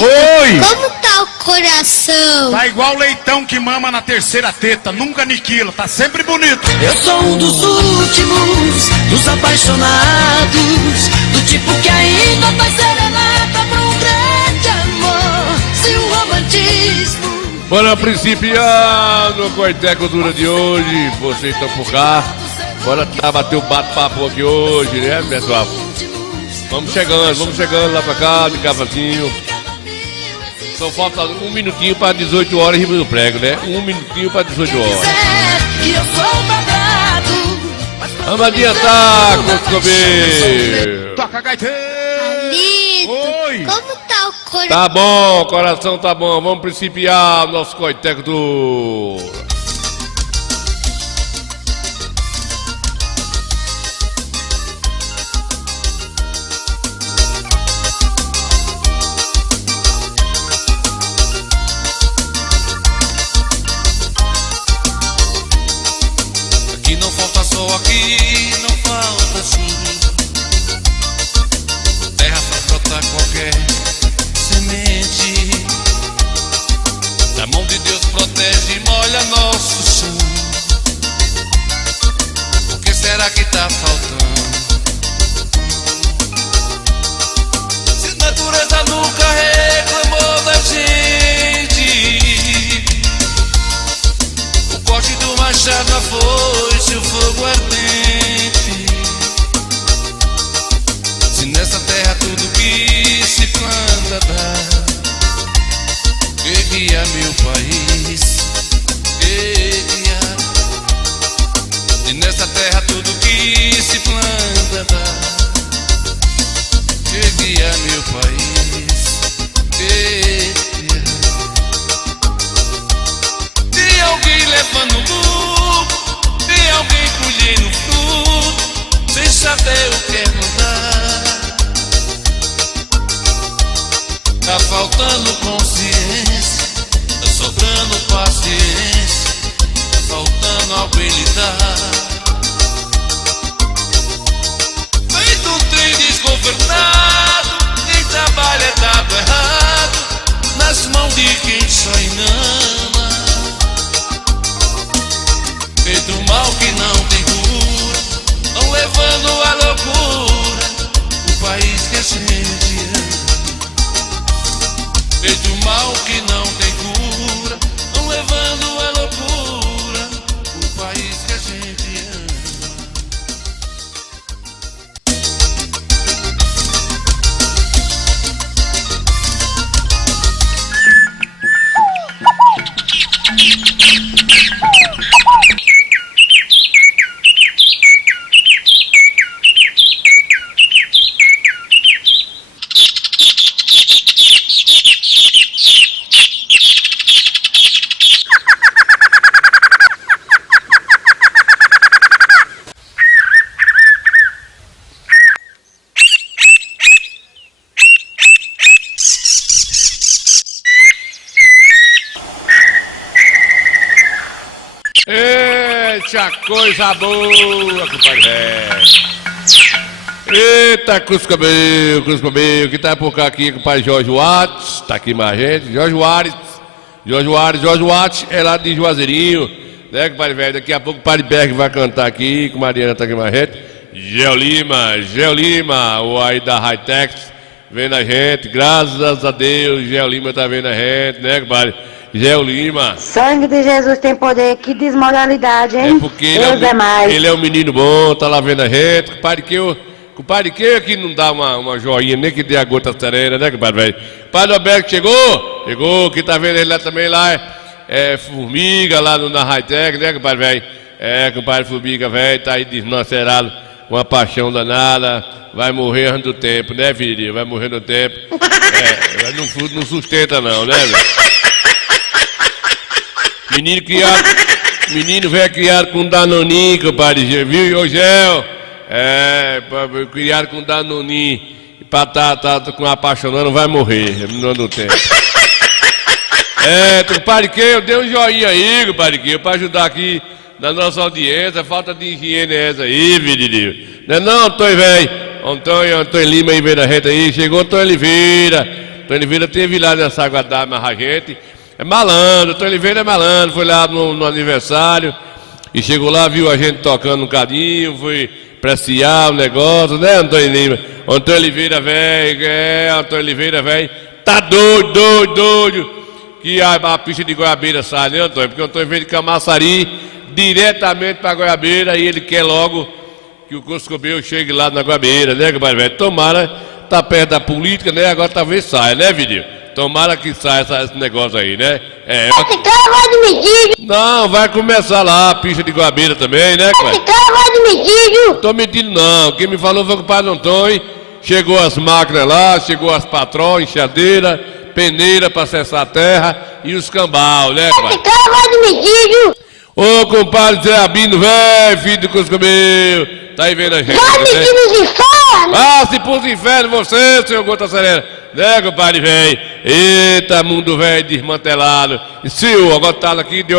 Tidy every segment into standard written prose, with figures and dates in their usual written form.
Oi! Como tá o coração? Tá igual leitão que mama na terceira teta, nunca aniquila, tá sempre bonito. Eu sou um dos últimos, dos apaixonados, do tipo que ainda faz serenata pra um grande amor, se o romantismo... Bora principiar no Coiteco Dura de hoje, vocês estão por cá. Bora bater o bate-papo aqui hoje, né, pessoal? Vamos chegando lá pra cá, de cavacinho. Só falta um minutinho para 18 horas em Rio do Prego, né? Um minutinho para 18 horas. Vamos adiantar, Coscobeiro. Toca, gaiteiro! Palito, Oi! como tá o coração? Tá bom, coração tá bom. Vamos principiar o nosso Coiteco Dura. Aqui não falta sim, terra pra brotar qualquer semente. A mão de Deus protege e molha nosso chão. O que será que tá faltando? Se a natureza nunca reclamou da gente, o corte do machado, a foice, o fogo ardente. Se nessa terra tudo que se planta dá, que guia meu país, que guia. Se nessa terra tudo que se planta dá, que guia meu país, que guia. Tem alguém levando lucro, tem alguém colhendo fruto, sem saber o que é mudar. Tá faltando consciência, tá sobrando paciência, tá faltando alguém lidar. Feito um trem desgovernado, quem trabalha é dado errado, nas mãos de quem só engana. Feito um mal que não tem cura, tão levando à loucura o país que a gente ama. Feito um mal que não tem cura, tão levando à loucura o país que a gente ama. Eita, coisa boa, compadre velho. Eita, Cusco-Meio, que tá por cá aqui, compadre Jorge Watts, tá aqui mais gente, Jorge Watts é lá de Juazeirinho, né, compadre velho? Daqui a pouco o Padre Berg vai cantar aqui, com Mariana tá aqui mais gente. Geo Lima, o aí da Hightex, vendo a gente, graças a Deus, Geo Lima tá vendo a gente, né, compadre? Geo Lima. Sangue de Jesus tem poder, que desmoralidade, hein? É porque ele é um menino bom, tá lá vendo a gente. Compadre que que não dá uma joinha, nem que dê a gota serena, né, compadre velho? Padre Alberto chegou, que tá vendo ele lá também, lá é Formiga, lá na Hightech, né, compadre velho? É, compadre Formiga, velho, tá aí desmancerado, uma paixão danada, vai morrer antes do tempo, né, filho? Vai morrer no tempo. É, não sustenta não, né, velho? Menino velho criado com Danoninho, compadre, viu, ô Gel? É, criado com Danoninho, pra tá com apaixonando, vai morrer, não do tempo. É, compadre que eu dei um joinha aí, compadre que pra ajudar aqui na nossa audiência, falta de higiene essa aí, filho. Não é não, Antônio velho? Antônio Lima aí vendo a gente aí, chegou Antônio Oliveira. Antônio Oliveira teve lá nessa água d'água, a gente. É malandro, Antônio Oliveira é malandro, foi lá no aniversário e chegou lá, viu a gente tocando um cadinho, foi apreciar o negócio, né, Antônio Lima? Antônio Oliveira, velho, Antônio Oliveira, velho, tá doido, que a pista de Goiabeira sai, né, Antônio? Porque o Antônio veio de Camaçari diretamente pra Goiabeira e ele quer logo que o Coscobel chegue lá na Goiabeira, né, compadre velho? Tomara, tá perto da política, né, agora talvez saia, né, Vidinho? Tomara que saia esse negócio aí, né? Não, vai começar lá a pista de Goiabeira também, né, cara? Tô mentindo não, quem me falou foi o compadre Antônio. Chegou as máquinas lá, chegou as patrões, enxadeira, peneira pra acessar a terra e os cambal, né, compadre? Ô, compadre Zé Abino, velho, filho do Cuscomeu, tá aí vendo a gente, né? Ah, se pôs inferno você, senhor Gota Serena. Né, compadre velho? Eita, mundo velho desmantelado. E senhor, agora tá aqui, deu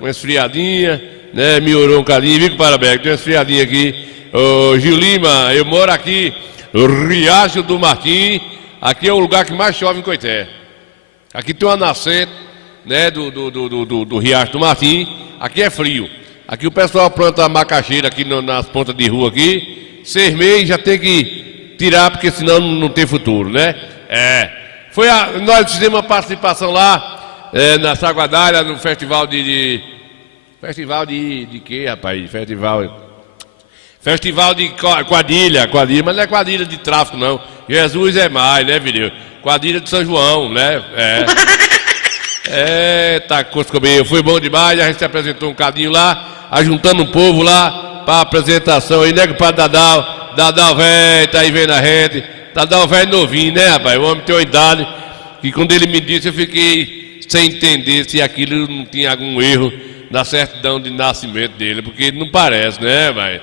uma esfriadinha, né? Melhorou um cadinho, viu, compadre Beck? Deu uma esfriadinha aqui. Ô, Gil Lima, eu moro aqui, no Riacho do Martim. Aqui é o lugar que mais chove em Coité. Aqui tem uma nascente, né, do Riacho do Martim. Aqui é frio. Aqui o pessoal planta macaxeira aqui nas pontas de rua aqui. 6 meses já tem que tirar, porque senão não tem futuro, né? Nós fizemos uma participação lá, na Saguadalha, no festival Festival de quê, rapaz? Festival de quadrilha, mas não é quadrilha de tráfico, não. Jesus é mais, né, filho? Quadrilha de São João, né? Tá, Coscobinho, foi bom demais, a gente se apresentou um cadinho lá, ajuntando um povo lá pra apresentação aí, né, com o padre Dadal velho, tá aí vendo a gente. Dadal velho novinho, né, rapaz? O homem tem uma idade que quando ele me disse eu fiquei sem entender se aquilo não tinha algum erro na certidão de nascimento dele, porque não parece, né, mas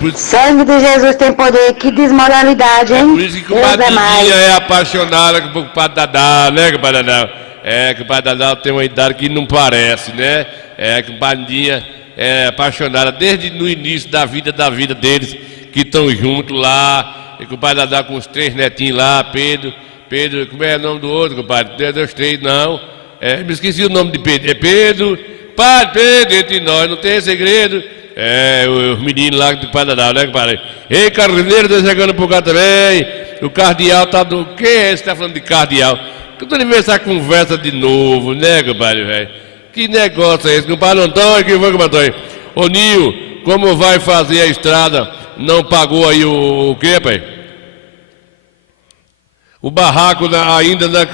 por isso... Sangue de Jesus tem poder, que desmoralidade, hein? Por isso que o padre Didinha é apaixonado com o padre Dadal, né, que o padre Dadal? Que o padre Dadal tem uma idade que não parece, né? Que o padre Didinha é apaixonado desde no início da vida deles, que estão juntos lá, e com o padre Dadal com os 3 netinhos lá, Pedro, como é o nome do outro, compadre? 2, 3, não. Me esqueci o nome de Pedro. É Pedro, Padre Pedro, entre nós, não tem segredo. Os meninos lá do Padre Dadal, né, compadre? Ei, carneiro, tá chegando por cá também. O cardeal tá do... Quem é esse que tá falando de cardeal? Que eu tô vendo essa conversa de novo, né, compadre, velho? Que negócio é esse? Compadre Antônio, que foi, compadre Antônio? Ô, Nil, como vai fazer a estrada? Não pagou aí o quê, pai? O barraco ainda na...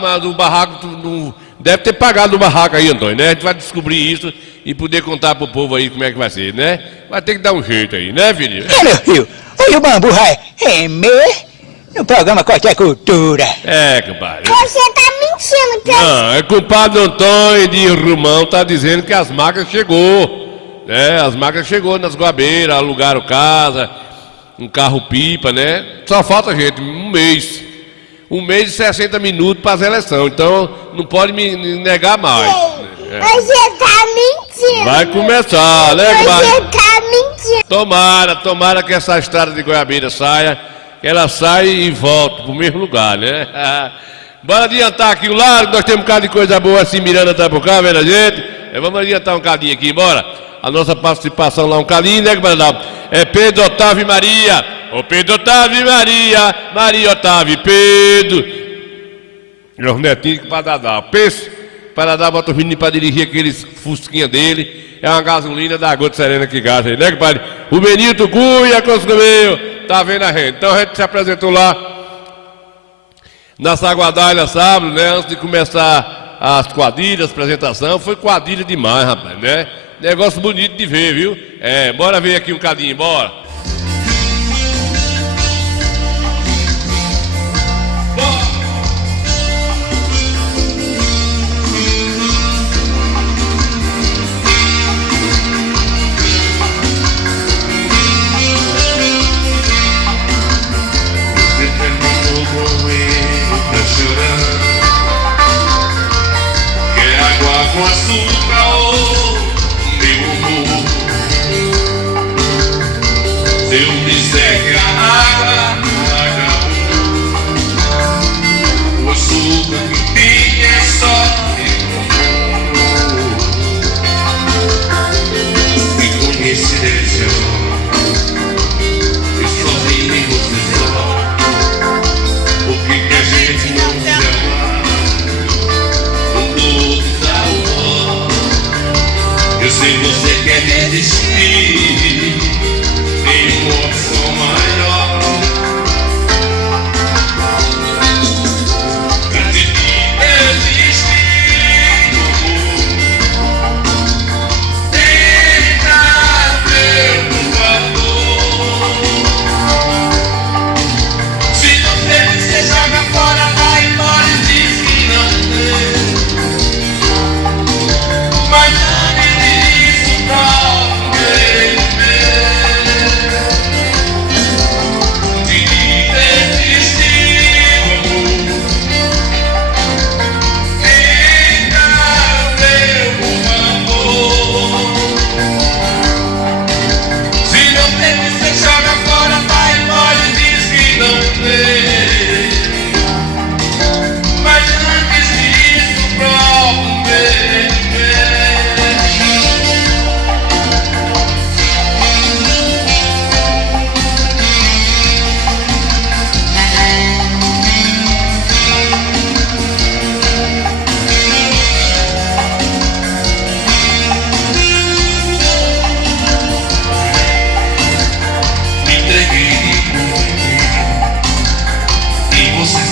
mas o barraco não deve ter pagado o barraco aí, Antônio, né? A gente vai descobrir isso e poder contar pro povo aí como é que vai ser, né? Vai ter que dar um jeito aí, né, filho? Meu filho, olha o bambu, no programa Qualquer Cultura. Compadre. Você tá mentindo, que Não, é compadre Antônio de Rumão tá dizendo que as máquinas chegou, né? As máquinas chegou nas Goiabeiras, alugaram casa, um carro-pipa, né? Só falta, gente, um mês e 60 minutos para as eleições, então não pode me negar mais. Você tá mentindo. Vai começar, né, compadre? Você tá mentindo. Tomara que essa estrada de Goiabeira saia, que ela saia e volte pro mesmo lugar, né? Bora adiantar aqui o lado, nós temos um bocado de coisa boa assim, Miranda tá por cá, vendo a gente? Vamos adiantar um cadinho aqui, bora. A nossa participação lá um cadinho, né, compadre? É Pedro, Otávio e Maria. Ô Pedro, Otávio e Maria. Maria, Otávio e Pedro. Os netinhos para Dadá. Pensa, para Dadá bota os meninos para dirigir aqueles fusquinha dele. É uma gasolina da Gota Serena que gasta aí, né, compadre? O Benito Cunha, Coscomeu, tá vendo a gente? Então a gente se apresentou lá na Saguadalha sábado, né? Antes de começar as quadrilhas, apresentação. Foi quadrilha demais, rapaz, né? Negócio bonito de ver, viu? Bora ver aqui um cadinho, bora. Quer água com açúcar ou meu amor?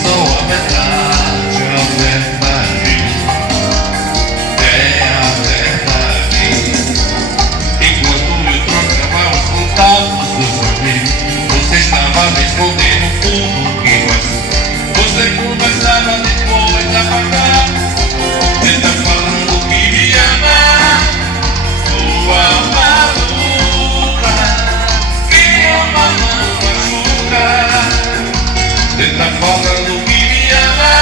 só a metade, a verdade é a verdade. Enquanto eu trocava os contatos dos amigos, você estava me escondendo tudo que faz. Você conversava depois da pagar. Você tá falando que me ama, sua maluca, que ama não machuca. Você tá falando que me ama,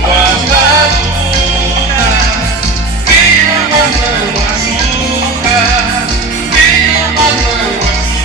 sua maluca, que ama não machuca, que ama não machuca.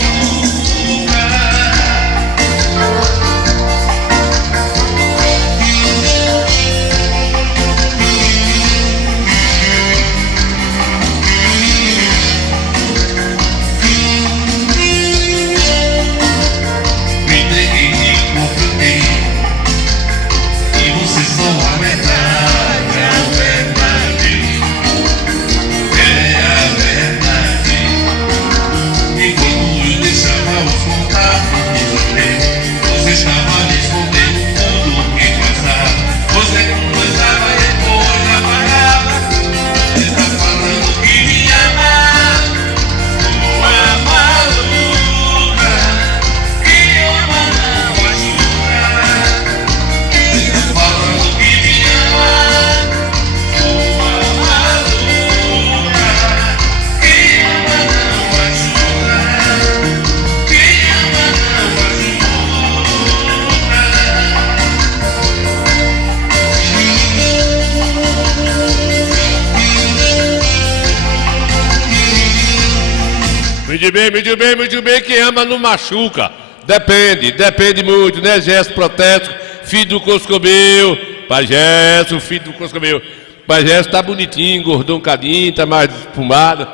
Muito bem, quem ama não machuca. Depende muito, né? Gesto protético, filho do Coscobel, Pai Gesto, filho do Coscobel. Pai Gesto tá bonitinho, engordou um cadinho, tá mais espumado.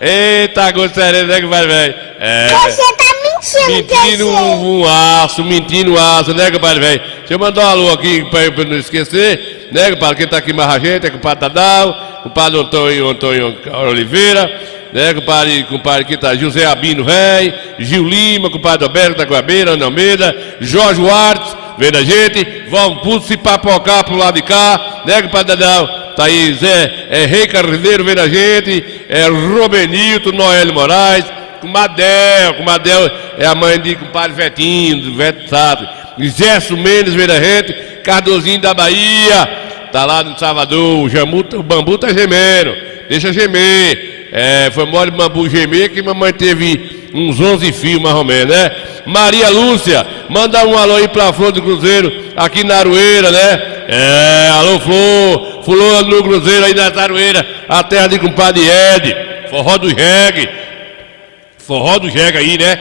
Eita, gostaria, né, que vai, velho? Você tá mentindo Mentindo um aço, né, compadre, velho? Deixa eu mandar um alô aqui pra eu não esquecer, né, compadre? Quem tá aqui mais a gente é o compadre Tadal, compadre Antônio Oliveira, né, compadre que tá José Abino, velho, Gil Lima, compadre Alberto da Guabeira, Ana Almeida, Jorge Wartz, vendo a gente, vamos se papocar pro lado de cá, né, compadre Dadal? Tá aí Zé, Rei Carneiro vendo a gente, Robenilton, Noélio Moraes, Comadel é a mãe de compadre Vetinho, do Veto Sato, Gerson Mendes vendo a gente, Cardozinho da Bahia, tá lá no Salvador, o bambu tá gemendo, deixa gemer. Foi mole de bambu gemer que mamãe teve uns 11 fios mais ou menos, né? Maria Lúcia, manda um alô aí pra Flor do Cruzeiro, aqui na Aroeira, né? Alô Flor no Cruzeiro aí na Aroeira, a terra de compadre Ed, forró do jegue aí, né?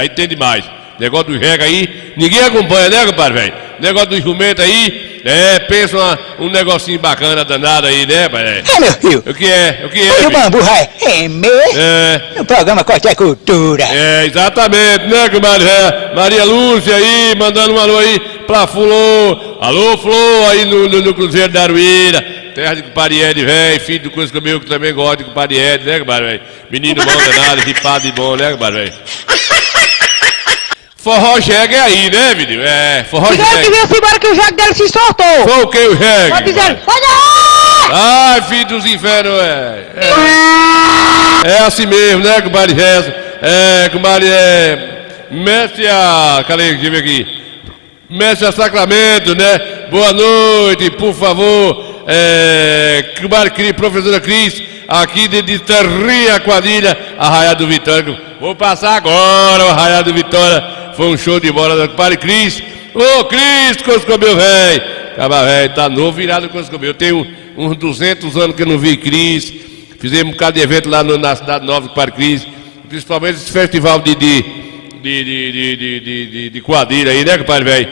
Aí tem demais. Negócio do jegue aí, ninguém acompanha, né, compadre, velho? Negócio do jumento aí, pensa um negocinho bacana danado aí, né, pai? Meu filho. O que é? E o bambu vai no programa Qualquer Cultura. Exatamente, né, compadre? Maria Lúcia aí, mandando um alô aí pra Flor. Alô, Flor, aí no Cruzeiro da Aroeira. Terra de compadre Ed, velho, filho do coisa comigo que também gosta de compadre Ed, né, compadre, velho? Menino bom danado, ripado e bom, né, compadre, velho? Forró jegue é aí, né, menino? Forró jegue. Que veio embora que o jegue dele se soltou. Foi o que o jegue? Tá dizendo, ai, filho dos infernos, é assim mesmo, né, compadre Rezo? Compadre, mestre aqui. Mestre Sacramento, né? Boa noite, por favor. Compadre professora Cris, aqui de Terrinha Quadrilha, Arraial do Vitória. Vou passar agora o Arraial do Vitória. Foi um show de bola do compadre Cris. Ô, Cris, Coscobel, velho. Acaba, velho, tá novo virado Coscobel. Eu tenho uns 200 anos que eu não vi Cris. Fizemos um bocado de evento lá na Cidade Nova do compadre Cris. Principalmente esse festival de quadrilha aí, né, compadre, velho?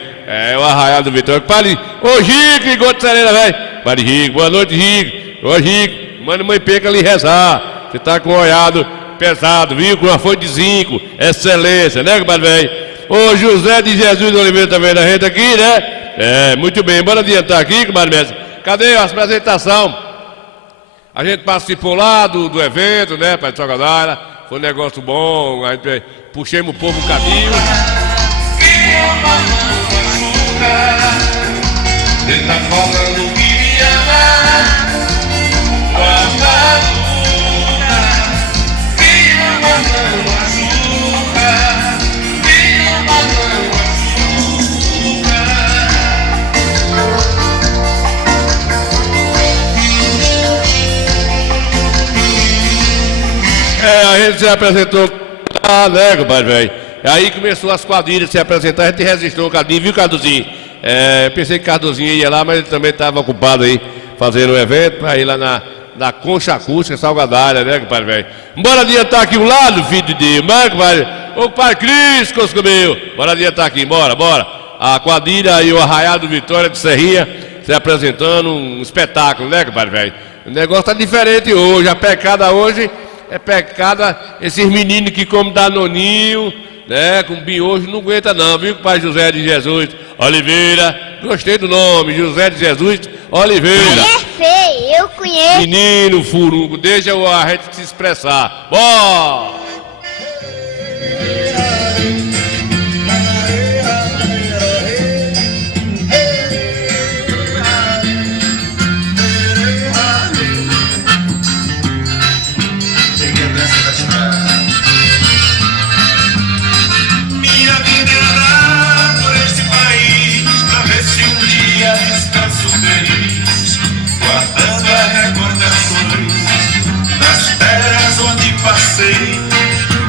O Arraial do Vitória. Compadre, ô, Rico, ligou de Serena, velho. Compadre Rico, boa noite, Rico. Ô, Rico, manda mãe Peca ali rezar. Você tá com o olhado pesado, viu? Com uma folha de zinco, excelência, né, compadre, velho? Ô, José de Jesus Oliveira também da gente aqui, né? Muito bem, bora adiantar aqui, compadre mestre. Cadê a apresentação? A gente participou lá do evento, né, pai de Salgadara. Foi um negócio bom, a gente puxemos o povo um cadinho. gente se apresentou, né, compadre, velho? Aí começou as quadrilhas se apresentar, a gente resistiu um cadinho, viu, Cardozinho? Pensei que Cardozinho ia lá, mas ele também estava ocupado aí, fazendo um evento, aí lá na Concha Acústica, Salgadária, né, compadre, velho? Bora adiantar aqui um lado, filho de Deus, né, compadre? Ô, compadre Cris, Cosco meu, bora adiantar aqui, bora. A quadrilha e o Arraiado Vitória de Serrinha se apresentando, um espetáculo, né, compadre, velho? O negócio tá diferente hoje, a pecada hoje é pecada, esses meninos que comem danoninho, né, com miojo, não aguenta não, viu, pai José de Jesus Oliveira, gostei do nome, José de Jesus Oliveira. É feio, eu conheço. Menino furungo, deixa a gente se expressar, bora!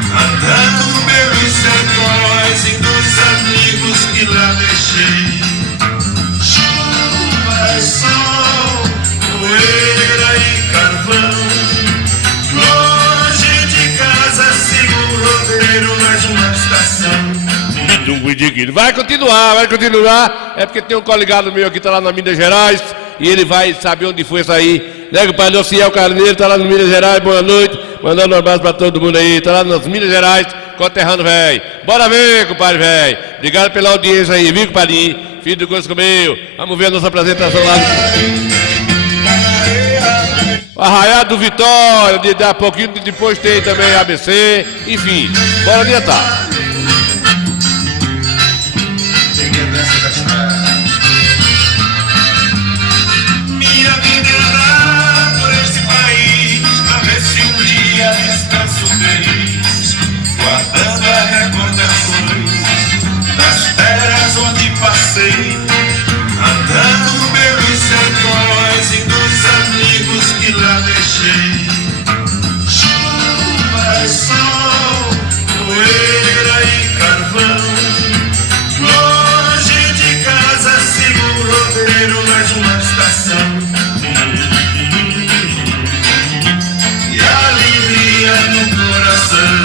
Andando pelos sertões e dos amigos que lá deixei. Chuva, sol, poeira e carvão. Longe de casa sigo o roteiro, mais uma estação. Vai continuar, é porque tem um coligado meu aqui, tá lá na Minas Gerais, e ele vai saber onde foi isso aí, né, compadre? O Ciel Carneiro tá lá no Minas Gerais, boa noite, mandando um abraço pra todo mundo aí, tá lá nas Minas Gerais, conterrâneo velho. Bora ver, compadre velho, obrigado pela audiência aí, viu, compadre? Filho do Cosco meu, vamos ver a nossa apresentação lá. Arraiado Vitória, de a pouquinho depois tem também ABC, enfim, bora adiantar. Minha vida é andar por esse país, pra ver se um dia descanso feliz, guardando as recordações das terras onde passei, andando pelos sertões e dos amigos que lá deixei. Chuva, sol, poeira e carvão. Longe de casa sigo o roteiro, mais uma estação. E alegria no coração.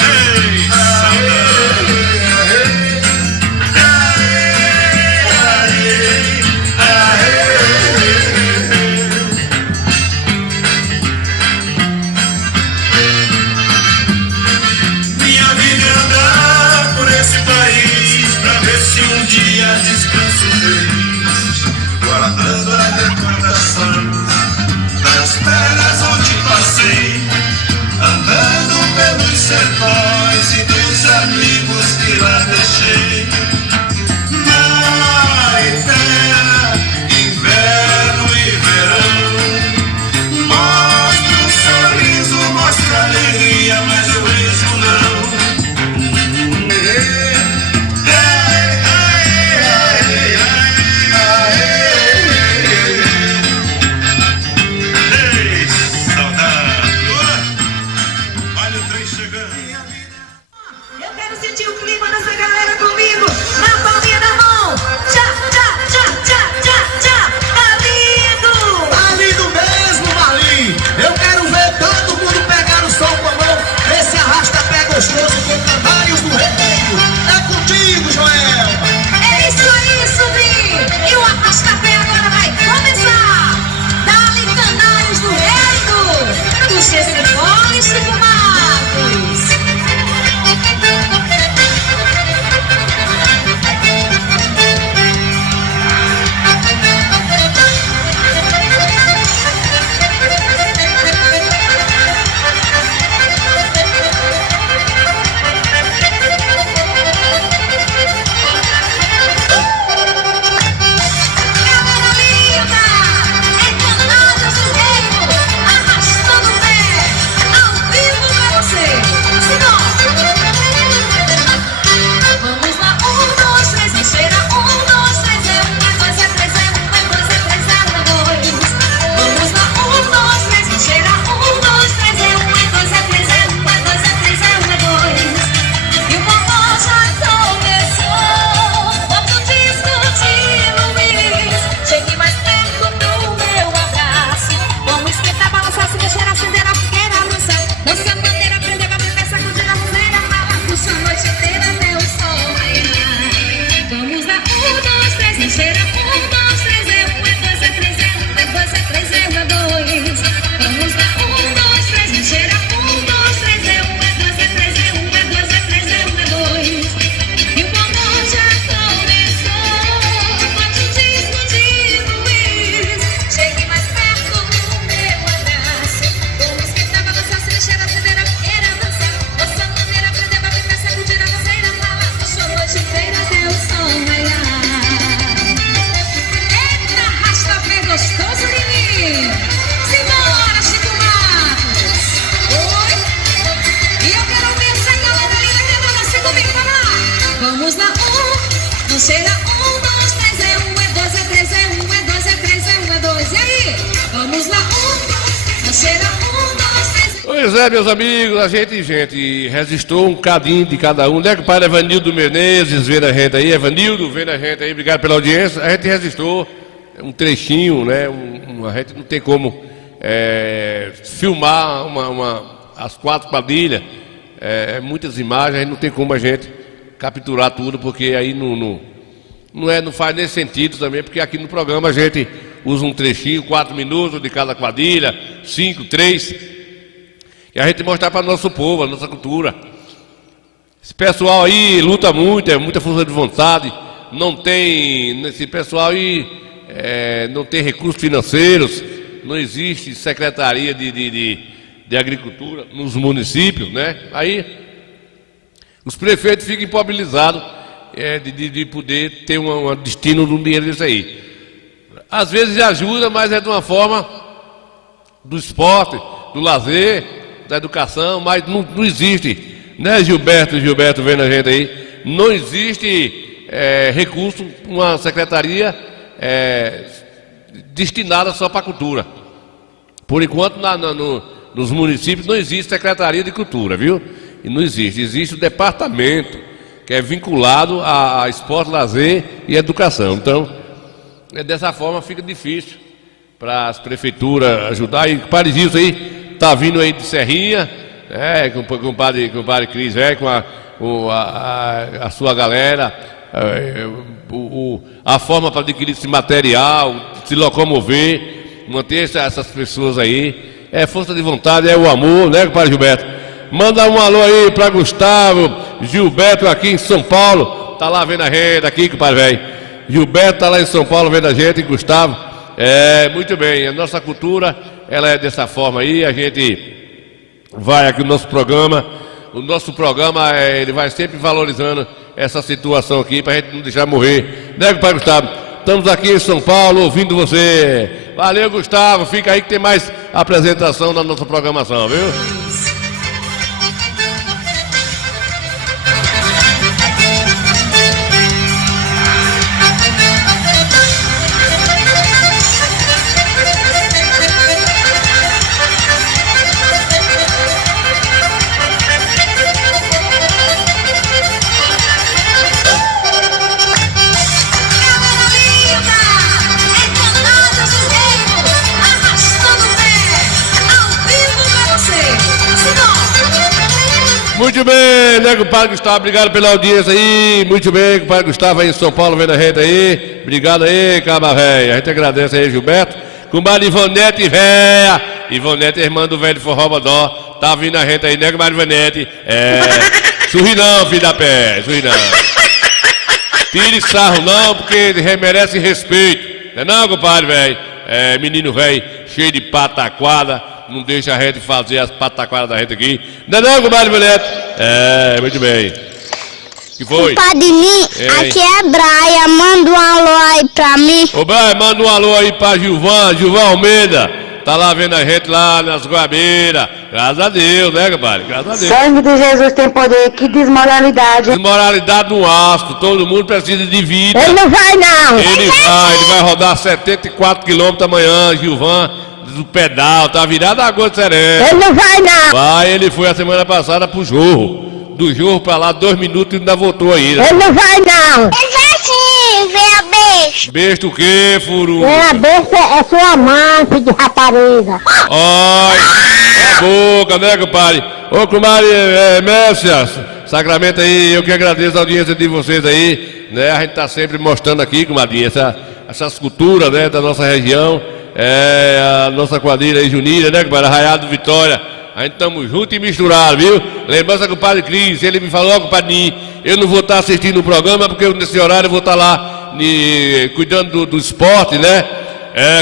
Ei, saudade. Minha vida é andar por esse país, pra ver se um dia descanso feliz, guardando a recordação das terras onde passei, andando pelos sertões e dos amigos que lá deixei. Mar e terra, inverno e verão, mostra um sorriso, mostra alegria, mas o riso não. Ei, saudade. Olha o trem chegando. Eu quero sentir o clima dessa galera comigo. Na palminha da mão. Tchá, tchá, tchá, tchá, tchá, tchá. Tá lindo! Tá lindo mesmo, Marlim. Eu quero ver todo mundo pegar o som com a mão. Esse arrasta-pé gostoso com canários do reino. É contigo, Joel. É isso aí, subir. E o arrasta-pé agora vai começar. Dá-lhe canários do reino. Do Chessebol e Chico Marcos. Vamos lá, 1, 2, 3, não cheira. 1, 2, 3, é 1, é 2, é 3, é 1, é 2, é 3, é 1, é 2. E o forró já começou. Bote o disco de Luiz. Chegue mais perto do meu abraço. Vamos esquentar, balançar, se mexer, acender a fogueira, dançar. Nossa maneira, aprender, bater, peça, curtir a roceira, falar. Puxou a noite inteira até o sol raiar. Eita, arrasta pé gostoso de mim. Simbora, Chico Matos. Oi. E eu quero ouvir essa galera linda que tá nascendo comigo falar. Vamos lá, 1, não cheira. 1, 2, 3, é 1, é 2, é 3, é 1, é 2, é 3, é 1, é 2. E aí? Vamos lá, 1, não cheira. 1, 2, 3. Pois é, meus amigos, a gente resistou um cadinho de cada um, né? Que o pai Evanildo Menezes vendo a gente aí, Evanildo vendo a gente aí, obrigado pela audiência. A gente resistou um trechinho, né? A gente não tem como filmar as 4 quadrilhas, muitas imagens, a gente não tem como a gente capturar tudo, porque aí não faz nem sentido também, porque aqui no programa a gente usa um trechinho, 4 minutos de cada quadrilha, 5, 3, e a gente mostrar para o nosso povo, a nossa cultura. Esse pessoal aí luta muito, é muita força de vontade, não tem, esse pessoal aí não tem recursos financeiros, não existe secretaria de agricultura nos municípios, né? Aí os prefeitos ficam impobilizados de poder ter um destino de um dinheiro desse aí. Às vezes ajuda, mas é de uma forma do esporte, do lazer, da educação, mas não existe, né, Gilberto vendo a gente aí, não existe recurso, uma secretaria destinada só para a cultura. Por enquanto, nos municípios não existe secretaria de cultura, viu? E não existe o departamento que é vinculado a esporte, lazer e educação. Então, dessa forma fica difícil para as prefeituras ajudar. E o Padre Gilson aí está vindo aí de Serrinha, com o Padre Cris, com a sua galera, a forma para adquirir esse material, se locomover, manter essas pessoas aí. É força de vontade, é o amor, né, Padre Gilberto? Manda um alô aí para Gustavo Gilberto aqui em São Paulo. Tá lá vendo a gente aqui, compadre velho. Gilberto tá lá em São Paulo vendo a gente, e Gustavo. Muito bem, a nossa cultura, ela é dessa forma aí. A gente vai aqui no nosso programa. O nosso programa, ele vai sempre valorizando essa situação aqui, pra gente não deixar morrer. Né, compadre Gustavo? Estamos aqui em São Paulo ouvindo você. Valeu, Gustavo. Fica aí que tem mais apresentação na nossa programação, viu? Muito bem, né, compadre Gustavo? Obrigado pela audiência aí. Muito bem, compadre Gustavo aí em São Paulo vendo a gente aí. Obrigado aí, caba velho. A gente agradece aí, Gilberto. Compadre Ivonete véia. Ivonete, irmã do velho Forró Bodó. Tá vindo a gente aí, né, compadre Ivonete? Sorri não, filho da pé. Sorri não. Tire sarro não, porque merece respeito. Não é não, compadre velho? Menino velho, cheio de pataquada. Não deixa a gente fazer as pataquadas da gente aqui. Não é não, compadre Ivonete? Muito bem. Que foi? Compadre Mim, aqui é Braia, manda um alô aí pra mim. Ô Braia, manda um alô aí pra Gilvan Almeida. Tá lá vendo a gente lá nas Goiabeiras. Graças a Deus, né, compadre? Graças a Deus. Sangue de Jesus tem poder, que desmoralidade. Desmoralidade no asco, todo mundo precisa de vida. Ele não vai não. Ele vai rodar 74 quilômetros amanhã, Gilvan, do pedal, tá virado a água de serena. Ele não vai não. Vai, ele foi a semana passada pro Jorro. Do Jorro pra lá, 2 minutos e ainda voltou ainda. Ele não vai não. Ele vai sim, vem a beijo. Besta o quê, furu? A besta é sua mãe, filho de rapariga. Ai, a boca, né, compadre? Ô, comadre Mércia, Sacramento aí, eu que agradeço a audiência de vocês aí, né? A gente tá sempre mostrando aqui, comadrinha, essas culturas, né, da nossa região. A nossa quadrilha aí, junina, né, compadre? Arraiado Vitória. A gente estamos juntos e misturados, viu? Lembrança com o padre Cris, ele me falou, compadre Ninho, eu não vou estar assistindo o programa, porque nesse horário eu vou estar lá cuidando do esporte, né?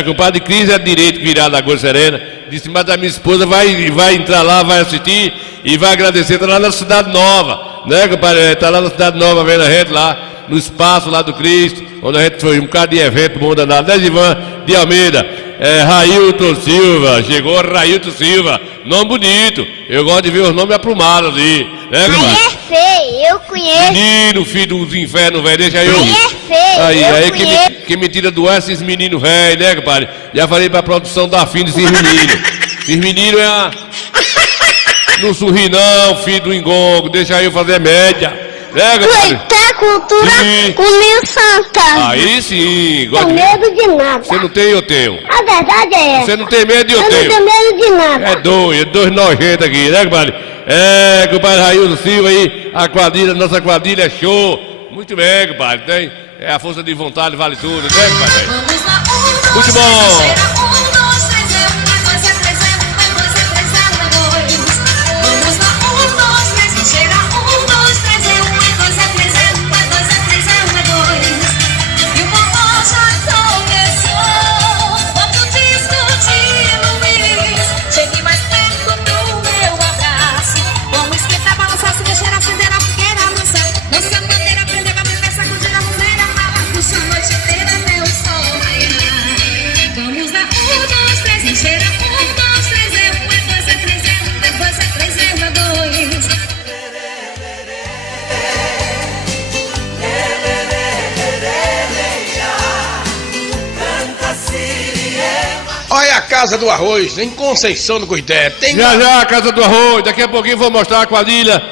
Com o padre Cris é direito virado da Lagoa Serena. Disse, mas a minha esposa vai entrar lá, vai assistir e vai agradecer. Está lá na Cidade Nova, né, compadre? Está lá na Cidade Nova, vendo a gente lá, no espaço lá do Cristo, onde a gente foi um bocado de evento bom danado, né, Ivan de Almeida? Railton Silva, chegou Railton Silva, nome bonito. Eu gosto de ver os nomes aprumados ali, né, Aí compadre? é feio, eu conheço. Menino, filho dos infernos, velho, deixa aí eu. Aí é feio, Aí eu conheço. que me tira do ar esses meninos velhos, né, compadre? Já falei pra produção da fim desses meninos. Esses meninos não sorri não, filho do engongo, deixa eu fazer média. Né, compadre? Até cultura Sim. com Nil Santana. Aí sim, Não gosto tenho medo de nada. Você não tem, eu tenho. A verdade é essa. Você não tem medo e eu Eu não tenho. tenho medo de nada. É dois nojentos aqui, né, compadre? Compadre Railton Silva aí, a quadrilha, nossa quadrilha é show. Muito bem, compadre, tem? A força de vontade vale tudo, né, compadre? Vamos lá, Muito bom. cheira 1, 2, 3, 2 é 3, 2 é 3, 2. Vamos lá, 1, 2, 3, cheira 1, 2, 3, 2 é 3, 2 é 3, 2. E o forró já começou. Bota o disco de Luiz. Chegue mais perto do meu abraço. Vamos esquentar, balançar, se mexer, acender a fogueira, dançar. Nossa bandeira, prender, bater, sacudir a museira, puxa a noite inteira até o sol raiar. Vamos lá, 1, 2, 3, cheira 1, 2, 3, 2 é 3, 2 é 3, 2. Olha a Casa do Arroz, em Conceição do Coité. Tem Já, a Casa do Arroz. Daqui a pouquinho vou mostrar a quadrilha,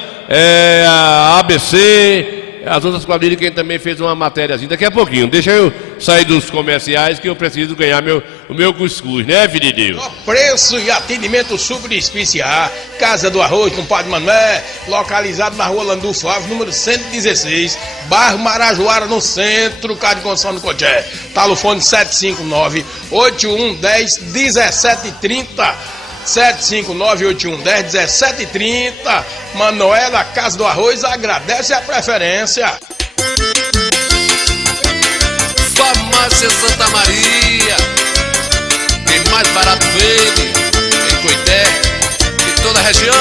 a ABC, as outras quadrilhas que a gente também fez uma matériazinha. Daqui a pouquinho. Deixa eu sair dos comerciais que eu preciso ganhar o meu cuscuz, né, filho de Deus? preço e atendimento super especial. Casa do Arroz com Padre Manuel, localizado na rua Landulfo Alves, número 116, bairro Marajoara, no centro, Casa de Construção do Coité. Telefone 759-8110-1730. 759-8110-1730. Manuela, Casa do Arroz, agradece a preferência. Farmácia Santa Maria, quem mais barato vende em Coité e toda a região.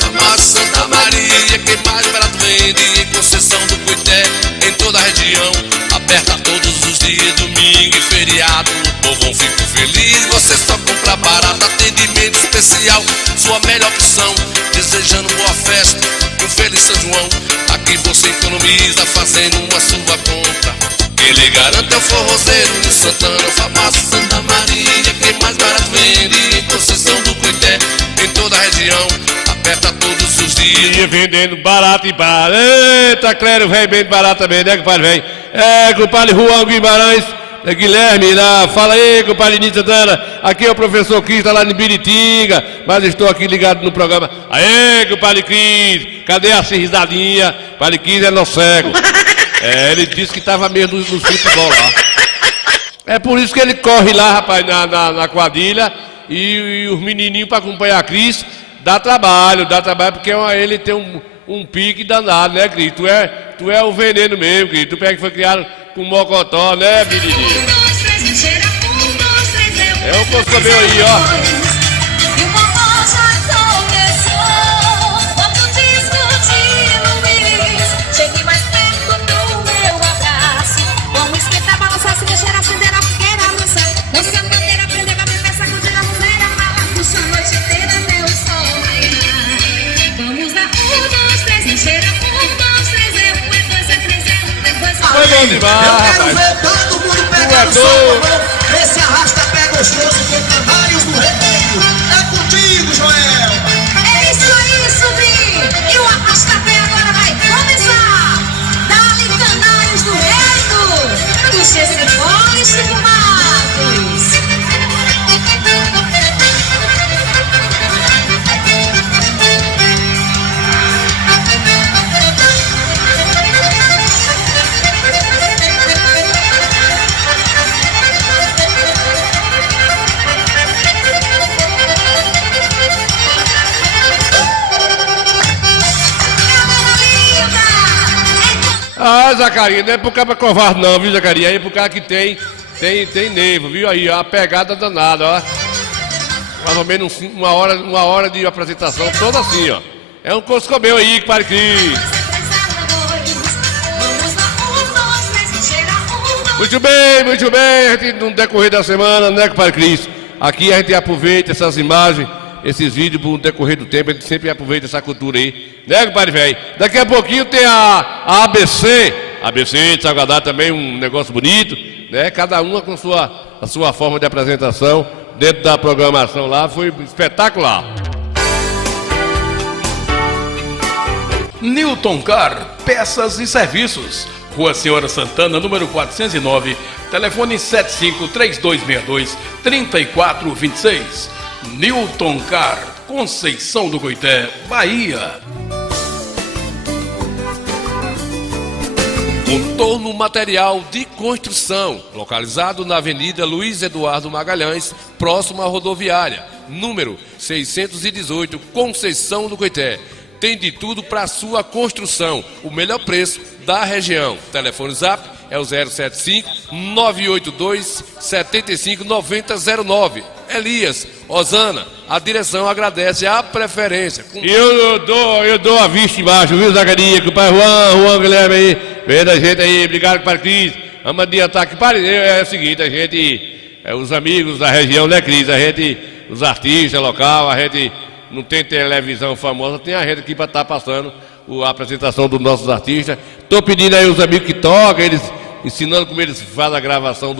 Farmácia Santa Maria, quem mais barato vende em Conceição do Coité, em toda a região. Aberta todos os dias, domingo e feriado. O povo fica feliz, você só compra barato. Atendimento especial, sua melhor opção. Desejando boa festa, um feliz São João. Aqui você economiza fazendo uma sua compra. Quem lhe garante é o forrozeiro de Santana. Farmácia Santa Maria, quem mais barato vende em Conceição do Coité, em toda a região. Aberta todos os dias. Ia vendendo barato e barato. Eita, Clério, vem bem barato também, né, compadre, vem? Compadre Juan Guimarães, Guilherme, lá, fala aí, compadre Nito Santana. Aqui é o professor Cris, tá lá em Biritinga, mas estou aqui ligado no programa. Aê, compadre Cris, cadê a risadinha? Compadre Cris é nosso cego. Ele disse que estava mesmo no futebol lá. É por isso que ele corre lá, rapaz, na quadrilha. E os menininhos para acompanhar a Cris, dá trabalho, porque ele tem um pique danado, né, Cris? Tu é o veneno mesmo, Cris. Tu pega que foi criado com mocotó, né, menininho? 1, 2, 3, cheira 1, 2, 3, É o consomeu aí, ó. E o forró já começou. Bota o disco de Luiz. Chegue mais perto do meu abraço. Vamos esquentar, balançar, se mexer, acender a fogueira, dançar. Nossa bandeira, prender, bater, sacudir a museira, puxa a noite inteira até o sol raiar. Vamos lá, 1, 2, 3, cheira 1, 2, 3, 2 é 3, 2 Foi bom Eu demais, quero rapaz. ver todo mundo Tu pegar é o sol doido. com a mão. Esse arrasta pé gostoso com canários do redeio. É contigo, Joel. É isso aí, Sobrinho! E o arrasta-pé agora vai começar! Dá-lhe canários do reino! Puxa esse fole, Chico Marcos! Ah, Zacarias, não é pro cara covarde não, viu, Zacarias? É pro cara que tem nervo, viu aí, ó, a pegada danada, ó. Mais ou menos uma hora de apresentação, toda assim, ó. É um coscomeu aí, Padre Cris. Muito bem, a gente no decorrer da semana, né, Padre Cris? Aqui a gente aproveita essas imagens, esses vídeos no decorrer do tempo, a gente sempre aproveita essa cultura aí, né, Padre Velho? Daqui a pouquinho tem a ABC de Salgadar também, um negócio bonito, né? Cada uma com a sua forma de apresentação dentro da programação lá, foi espetacular. Newton Car, peças e serviços. Rua Senhora Santana, número 409, telefone 75-3262-3426. Newton Car, Conceição do Coité, Bahia. Contorno Material de Construção, localizado na Avenida Luiz Eduardo Magalhães, próximo à rodoviária, número 618, Conceição do Coité. Tem de tudo para sua construção, o melhor preço da região. Telefone Zap é o 075-982-75-9009. Elias, Osana, a direção agradece a preferência. Eu dou a vista embaixo, viu, Zacarias? Com o pai Juan Guilherme aí, vendo a gente aí, obrigado, Padre Cris. Vamos adiantar aqui. É o seguinte, a gente, os amigos da região, né, Cris? A gente, os artistas local, a gente não tem televisão famosa, tem a rede aqui para estar passando a apresentação dos nossos artistas. Estou pedindo aí os amigos que tocam, eles ensinando como eles fazem a gravação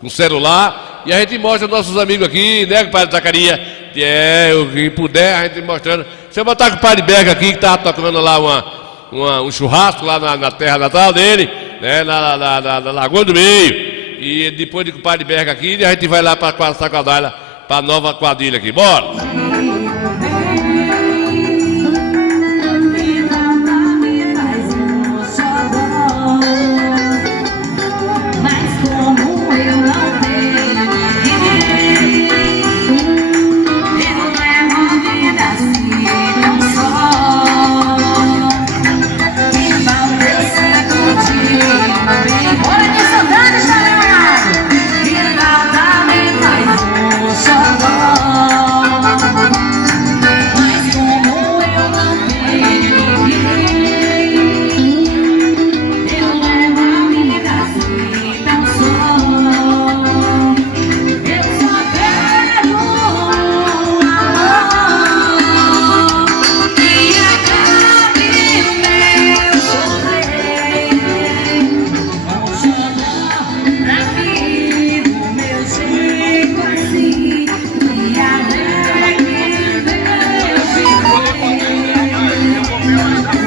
com celular. E a gente mostra nossos amigos aqui, né, Padre Zacarias? Quem puder, a gente mostrando. Deixa eu botar com o Padre Berga aqui, que está tocando lá um churrasco lá na terra natal dele, né, na Lagoa do Meio. E depois de com o Padre Berga aqui, a gente vai lá para a Sacadalha, para a nova quadrilha aqui. Bora!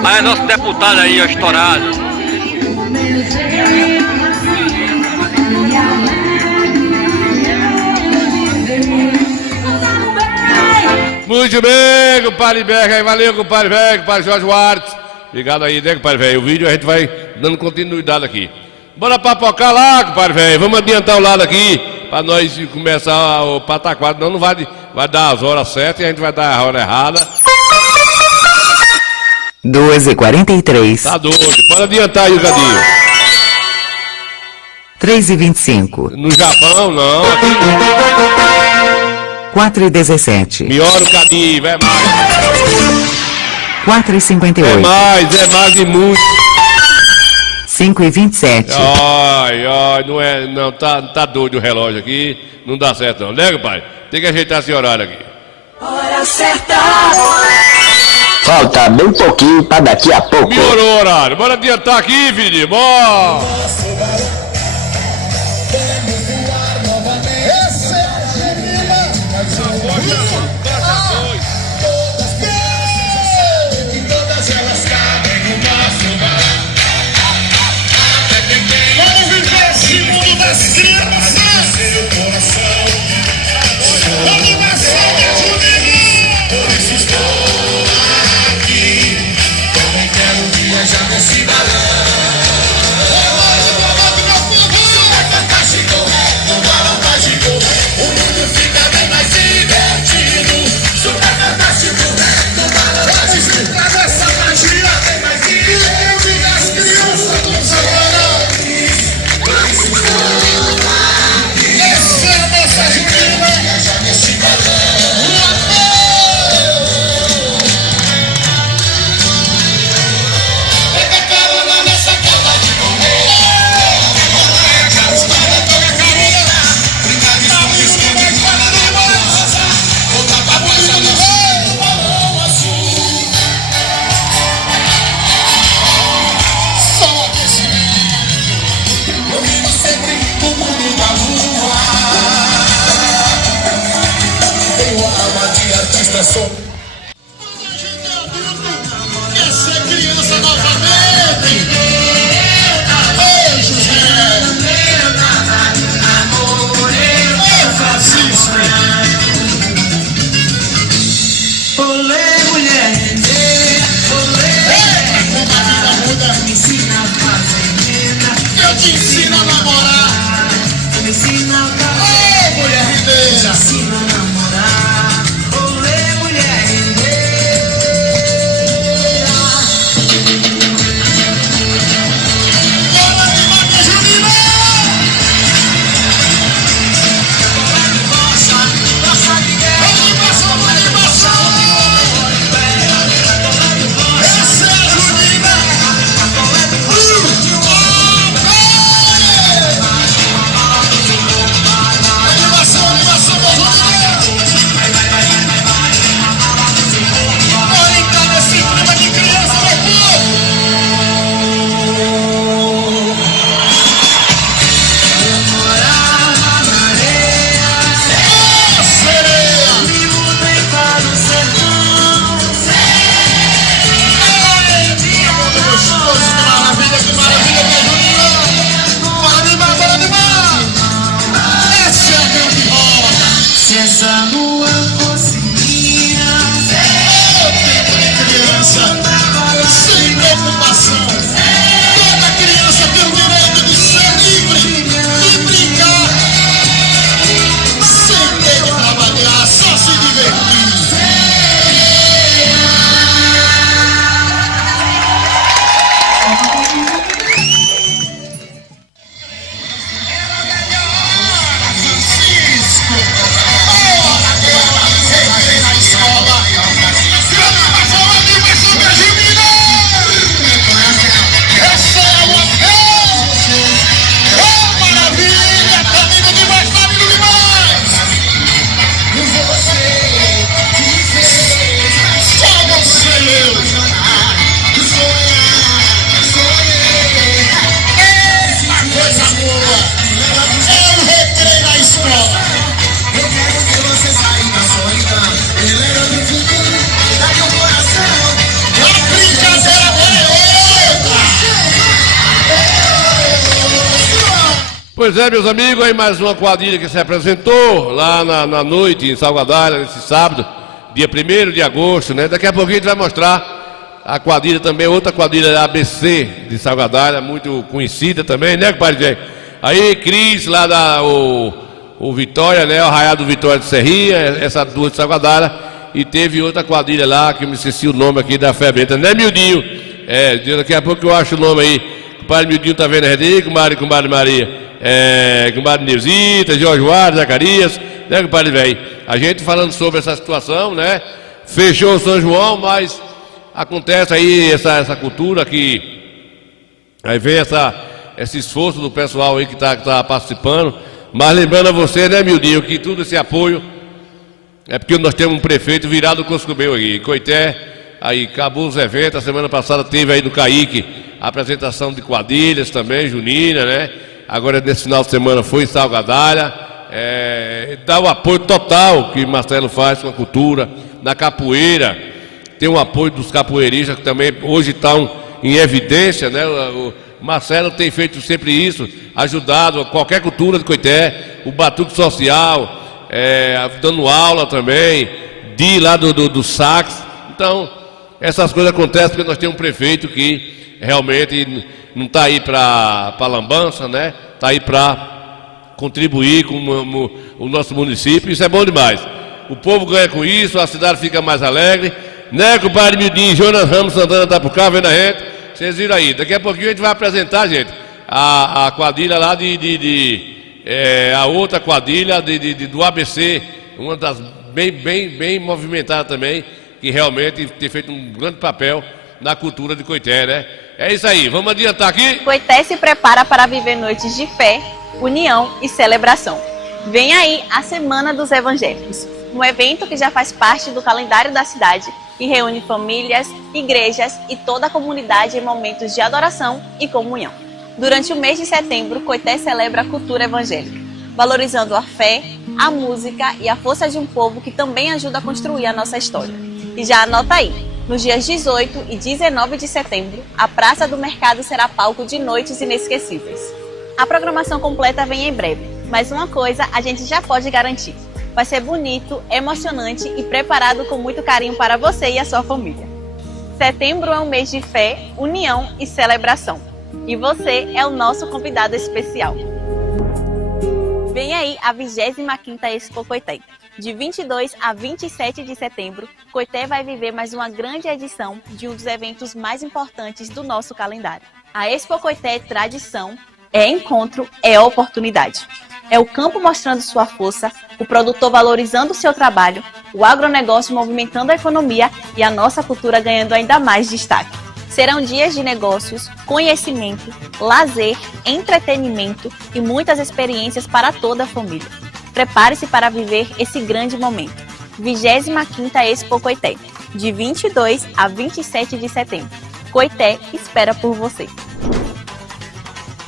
Aí nosso deputado aí, ó, estourado. Muito bem, compadre Berga aí, valeu, compadre Berga, compadre Jorge Wares. Obrigado aí, né, compadre velho? O vídeo a gente vai dando continuidade aqui. Bora papocar lá, compadre velho. Vamos adiantar o lado aqui, pra nós começar o pataquado. Não vai dar as horas certas e a gente vai dar a hora errada. 2h43. Tá doido, pode adiantar aí o cadinho. 3h25. No Japão, não, aqui. 4h17. Melhora o cadinho, vai mais. 4h58. É mais e muito. 5h27. Ai, não, tá doido o relógio aqui, não dá certo não, né, pai? Tem que ajeitar esse horário aqui. Hora certa. Falta bem pouquinho pra daqui a pouco. Melhorou o horário, bora adiantar aqui, filho, bora! Pois é, meus amigos, aí mais uma quadrilha que se apresentou lá na noite em Salgadalha, nesse sábado, dia 1º de agosto, né? Daqui a pouquinho a gente vai mostrar a quadrilha também, outra quadrilha ABC de Salgadalha, muito conhecida também, né, compadre Jack? Aí, Cris, lá o Vitória, né? O Arraial do Vitória de Serrinha, essa duas de Salgadalha, e teve outra quadrilha lá, que eu me esqueci o nome aqui da Febenta, né, Mildinho? Daqui a pouco eu acho o nome aí. O compadre Mildinho tá vendo aí, comadre Maria. Comadre Neusita, Jorge Guarda, Zacarias, né, compadre velho? A gente falando sobre essa situação, né? Fechou o São João, mas acontece aí essa cultura que aí vem esse esforço do pessoal aí que tá participando. Mas lembrando a você, né, Mildinho, que tudo esse apoio é porque nós temos um prefeito virado Coscobel aí, Coité, aí acabou os eventos. A semana passada teve aí no Caique a apresentação de quadrilhas também, junina, né? Agora nesse final de semana foi em Salgadalha, dá o apoio total que Marcelo faz com a cultura, na capoeira, tem o apoio dos capoeiristas que também hoje estão em evidência, né? O Marcelo tem feito sempre isso, ajudado a qualquer cultura de Coité, o batuque social, dando aula também, lá do sax. Então, essas coisas acontecem porque nós temos um prefeito que realmente não está aí para lambança, né? Está aí para contribuir com o nosso município, isso é bom demais. O povo ganha com isso, a cidade fica mais alegre, né, compadre Mildinho, Jonas Ramos Santana tá por cá, vendo a gente, vocês viram aí. Daqui a pouquinho a gente vai apresentar, gente, a quadrilha lá a outra quadrilha do ABC, uma das bem movimentada também, que realmente tem feito um grande papel na cultura de Coité, né? É isso aí, vamos adiantar aqui. Coité se prepara para viver noites de fé, união e celebração. Vem aí a Semana dos Evangélicos, um evento que já faz parte do calendário da cidade e reúne famílias, igrejas e toda a comunidade em momentos de adoração e comunhão. Durante o mês de setembro, Coité celebra a cultura evangélica, valorizando a fé, a música e a força de um povo que também ajuda a construir a nossa história. E já anota aí, nos dias 18 e 19 de setembro, a Praça do Mercado será palco de noites inesquecíveis. A programação completa vem em breve, mas uma coisa a gente já pode garantir: vai ser bonito, emocionante e preparado com muito carinho para você e a sua família. Setembro é um mês de fé, união e celebração. E você é o nosso convidado especial. Vem aí a 25ª Expo Coité. De 22 a 27 de setembro, Coité vai viver mais uma grande edição de um dos eventos mais importantes do nosso calendário. A Expo Coité é tradição, é encontro, é oportunidade. É o campo mostrando sua força, o produtor valorizando o seu trabalho, o agronegócio movimentando a economia e a nossa cultura ganhando ainda mais destaque. Serão dias de negócios, conhecimento, lazer, entretenimento e muitas experiências para toda a família. Prepare-se para viver esse grande momento. 25ª Expo Coité, de 22 a 27 de setembro. Coité espera por você.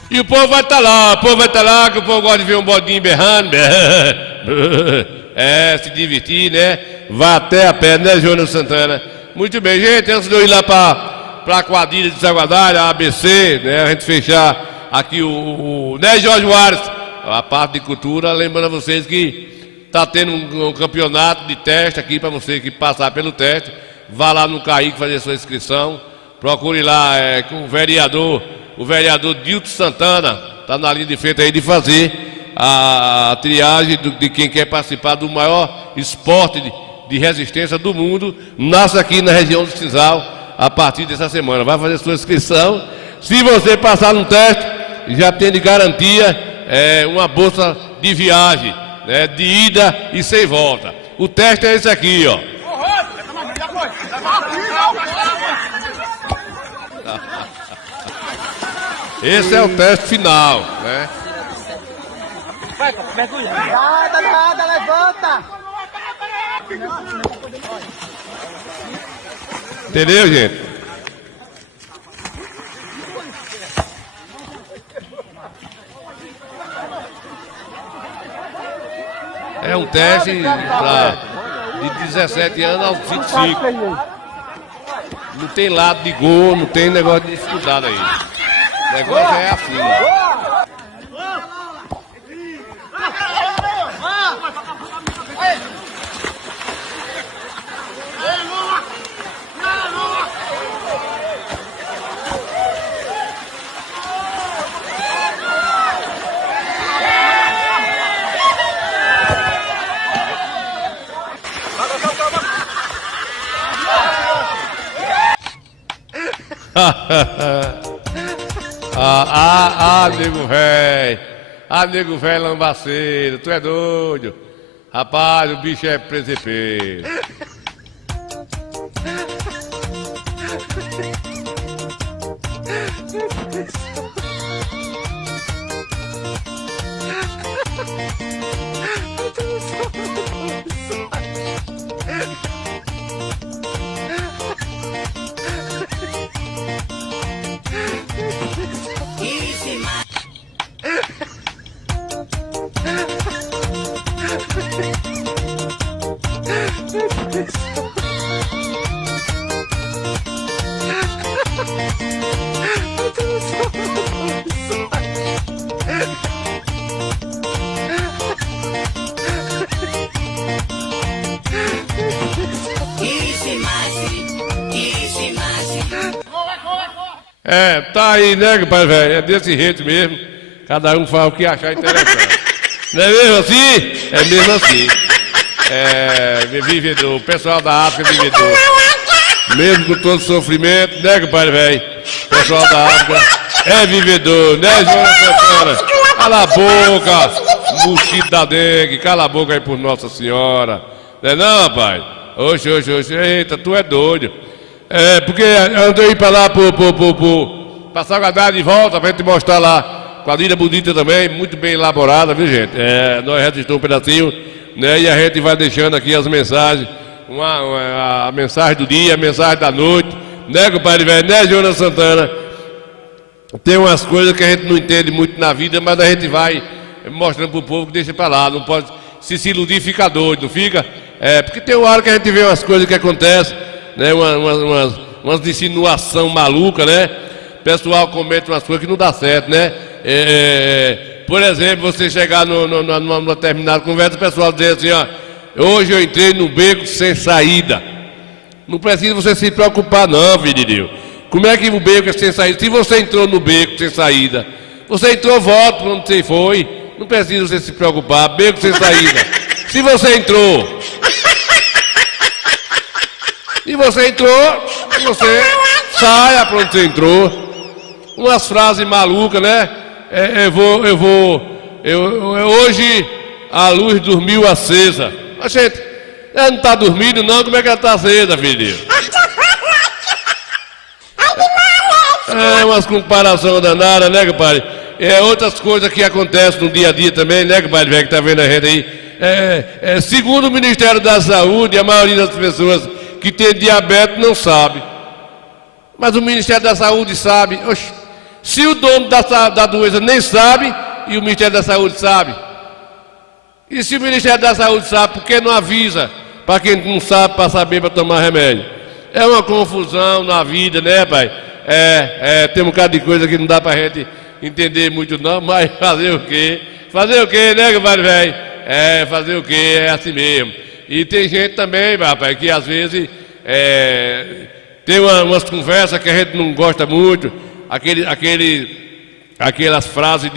E o povo vai estar lá, que o povo gosta de ver um bodinho berrando, se divertir, né? Vai até a pé, né, Jonas Santana? Muito bem, gente, antes de eu ir lá para a quadrilha de Salgadalha, a ABC, né? A gente fechar aqui né, Jorge Guarda, a parte de cultura, lembrando a vocês que está tendo um campeonato de teste aqui para você que passar pelo teste. Vá lá no Caique fazer sua inscrição, procure lá com o vereador Dilton Santana, está na linha de frente aí de fazer a triagem de quem quer participar do maior esporte de resistência do mundo. Nasce aqui na região do Cisal a partir dessa semana. Vai fazer sua inscrição. Se você passar no teste, já tem de garantia uma bolsa de viagem, né, de ida e sem volta. O teste é esse aqui, ó. Esse é o teste final, né? Vai, mergulha. Nada, levanta. Entendeu, gente? É um teste de 17 anos aos 25. Não tem lado de gol, não tem negócio de dificuldade aí. O negócio é assim. Nego velho. Nego velho lambaceiro, tu é doido. Rapaz, o bicho é presepeiro. Tá aí, né, pai velho? É desse jeito mesmo. Cada um faz o que achar interessante. Não é mesmo assim? É mesmo assim. Vivedor, o pessoal da África é vivedor. Mesmo com todo sofrimento, né, pai velho? O pessoal da África é vivedor, né, Joana Santana? Cala a boca, mosquito da dengue, cala a boca aí por Nossa Senhora. Não é não, rapaz? Oxe, eita, tu é doido. Porque eu ir pra lá pra Salgadar de volta pra gente mostrar lá. Quadrilha bonita também, muito bem elaborada, viu, gente? Nós registramos um pedacinho, né? E a gente vai deixando aqui as mensagens. A mensagem do dia, a mensagem da noite, né, compadre velho? Né, Joana Santana? Tem umas coisas que a gente não entende muito na vida, mas a gente vai mostrando pro povo que deixa pra lá. Não pode se iludir e ficar doido, não fica? Porque tem uma hora que a gente vê umas coisas que acontecem, né? Umas insinuação maluca, né? O pessoal comete umas coisas que não dá certo, né? Por exemplo, você chegar numa determinada conversa, o pessoal dizer assim, ó, hoje eu entrei no beco sem saída. Não precisa você se preocupar não, filho. Como é que o beco é sem saída? Se você entrou no beco sem saída, você entrou, volta para onde você foi. Não precisa você se preocupar, beco sem saída. Se você entrou, você saia para onde você entrou. Umas frases malucas, né? Hoje a luz dormiu acesa. A gente, ela não está dormindo não, como é que ela está acesa, filho? Umas comparações danadas, né, compadre? Outras coisas que acontecem no dia a dia também, né, compadre, velho, que tá vendo a gente aí. Segundo o Ministério da Saúde, a maioria das pessoas que tem diabetes não sabe. Mas o Ministério da Saúde sabe. Oxe, se o dono da doença nem sabe, e o Ministério da Saúde sabe. E se o Ministério da Saúde sabe, por que não avisa para quem não sabe, para saber, para tomar remédio? É uma confusão na vida, né, pai? Tem um bocado de coisa que não dá para a gente entender muito não, mas fazer o quê? Fazer o quê, né, compadre velho? Fazer o quê? É assim mesmo. E tem gente também, rapaz, que às vezes tem umas conversas que a gente não gosta muito, aquelas frases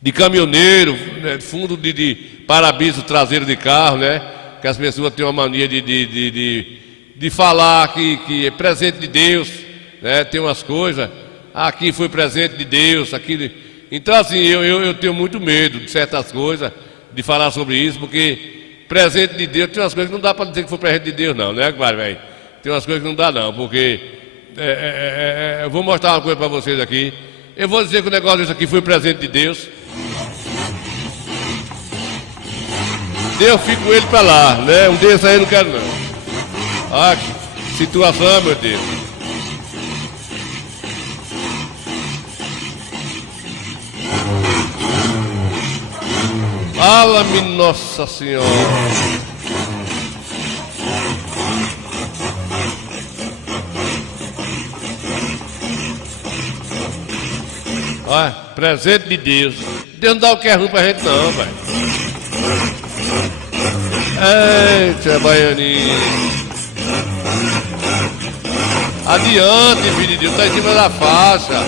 de caminhoneiro, né, fundo de para-brisa traseiro de carro, né? Que as pessoas têm uma mania de falar que é presente de Deus, né? Tem umas coisas, aqui foi presente de Deus, aqui. Então assim, eu tenho muito medo de certas coisas, de falar sobre isso, porque presente de Deus, tem umas coisas que não dá para dizer que foi presente de Deus não, né, velho? Tem umas coisas que não dá não, porque eu vou mostrar uma coisa para vocês aqui. Eu vou dizer que o negócio desse aqui foi presente de Deus. Eu fico com ele para lá, né? Um desses aí eu não quero não. Olha que situação, meu Deus. Fala-me, Nossa Senhora. Olha, presente de Deus. Deus não dá o que é ruim pra gente não, velho. Eita, baianinho. Adiante, filho de Deus, tá em cima da faixa.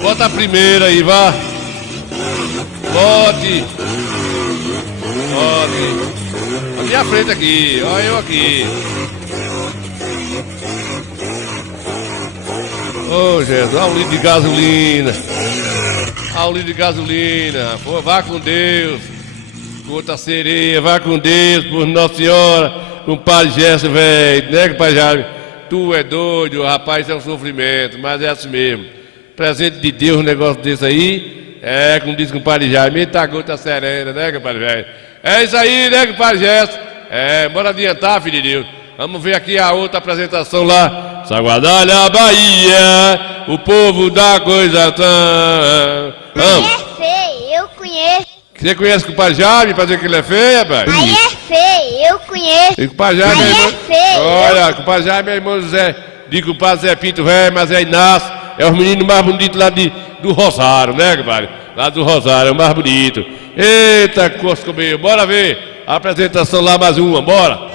Bota a primeira aí, vá. Bote. Bote. A minha frente aqui, olha eu aqui. Ô, Jesus, olha um litro de gasolina. Olha um litro de gasolina. Pô, vá com Deus. Conta sereia, vá com Deus, por Nossa Senhora. Com o Padre Gesso, velho. Né, Pai Jaime? Tu é doido, rapaz, isso é um sofrimento, mas é assim mesmo. Presente de Deus, um negócio desse aí. É, como diz o Padre Jaime, eita gota serena, né, Padre velho? É isso aí, né, Padre Gesso? É, bora adiantar, filho de Deus. Vamos ver aqui a outra apresentação lá. Saguadalha, Bahia, o povo da coisa tão. Vamos. Aí é feio, eu conheço. Você conhece o Padre Jaime pra dizer que ele é feio, rapaz? Aí é feio, eu conheço. E o Padre Jaime Aí irmão... é feio. Olha, o Padre Jaime é irmão José. Digo que o Padre Zé Pinto velho, mas é Inácio. É os meninos mais bonitos lá do Rosário, né, compadre? Lá do Rosário, é o mais bonito. Eita, Cosco meu, bora ver a apresentação lá, mais uma, bora.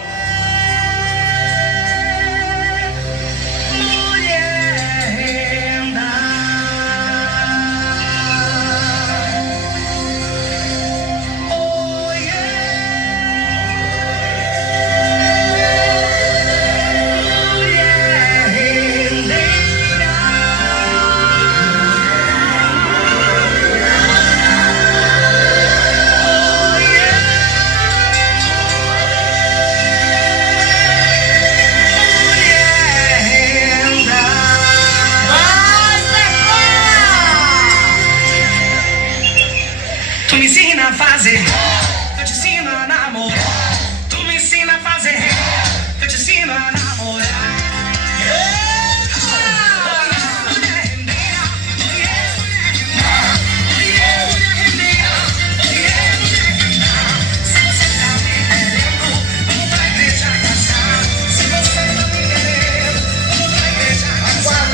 Tu me ensina a fazer, eu te ensino a namorar. Tu me ensina a fazer, eu te ensino a namorar. Se você tá me querendo, vamos pra igreja casar. Se você tá me querendo, vamos pra igreja casar.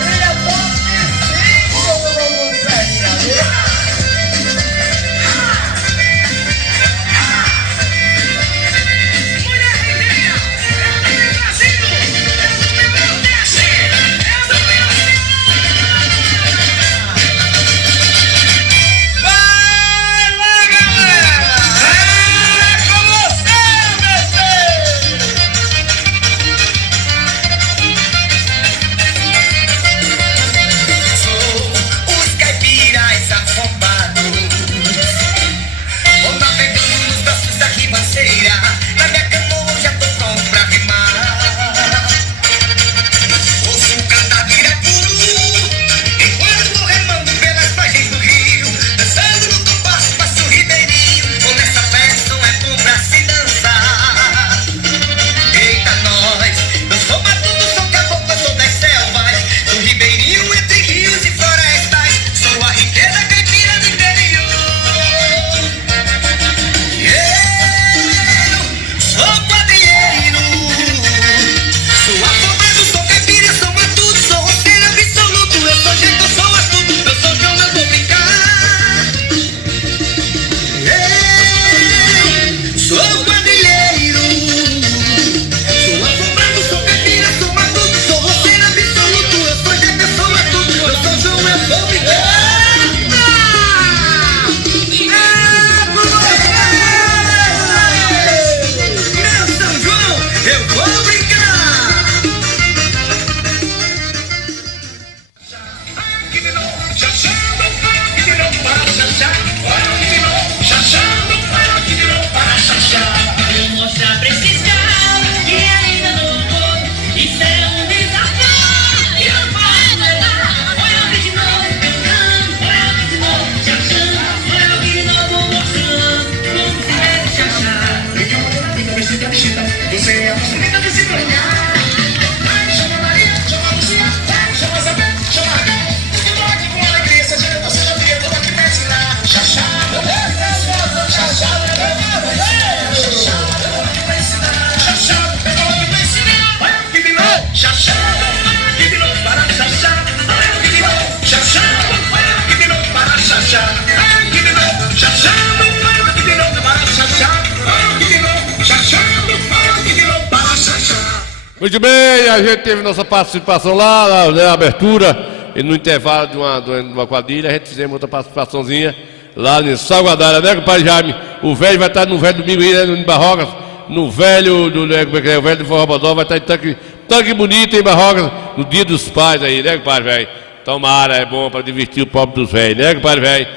Muito bem, a gente teve nossa participação lá, né, abertura, e no intervalo de uma quadrilha, a gente fizemos outra participaçãozinha lá em Salguadária, né, compadre Jaime? O velho vai estar no velho domingo aí, né, em Barrocas, no velho, como é que é, o velho do Forró Bodó vai estar em tanque bonito em Barrocas, no dia dos pais aí, né, compadre velho? Tomara, é bom para divertir o pobre dos velhos, né, compadre velho?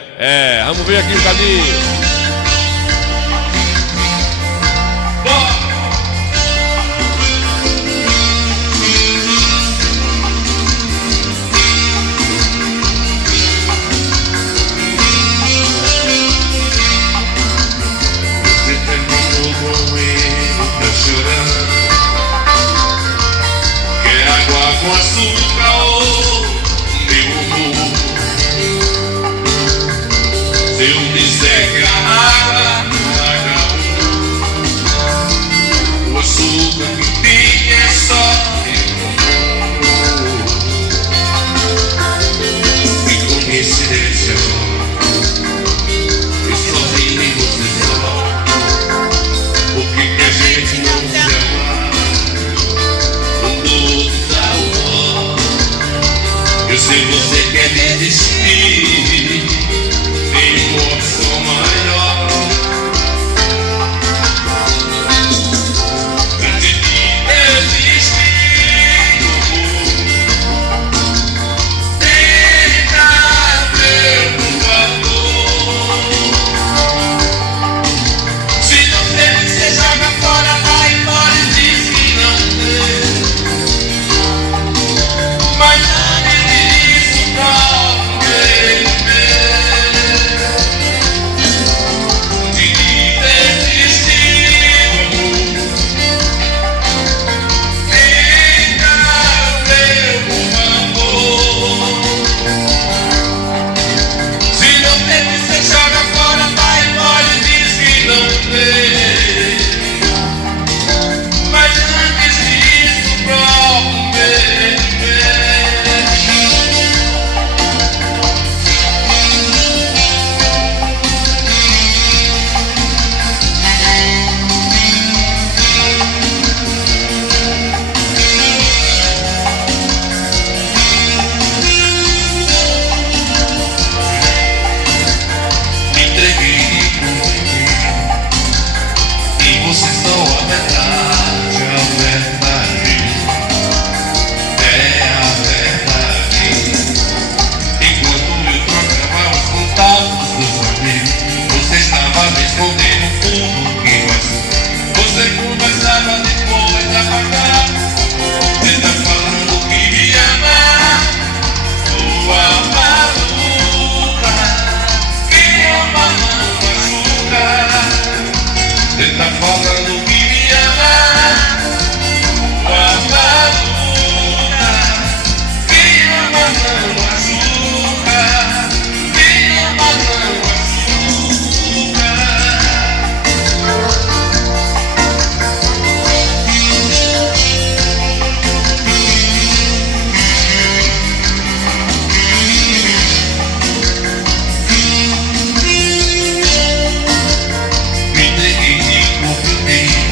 Vamos ver aqui um bocadinho. Com açúcar, oh, meu amor. Se eu disser que a água acabou, o açúcar que tem é só meu amor. Que coincidência, eu só vi em você só. Por que a gente não se ama? Eu sei que você quer desistir, tem uma opção maior. Antes de desistir, tenta ver um valor. Se não tem, você joga fora, vai embora e diz que não tem. Mas me entreguei de corpo e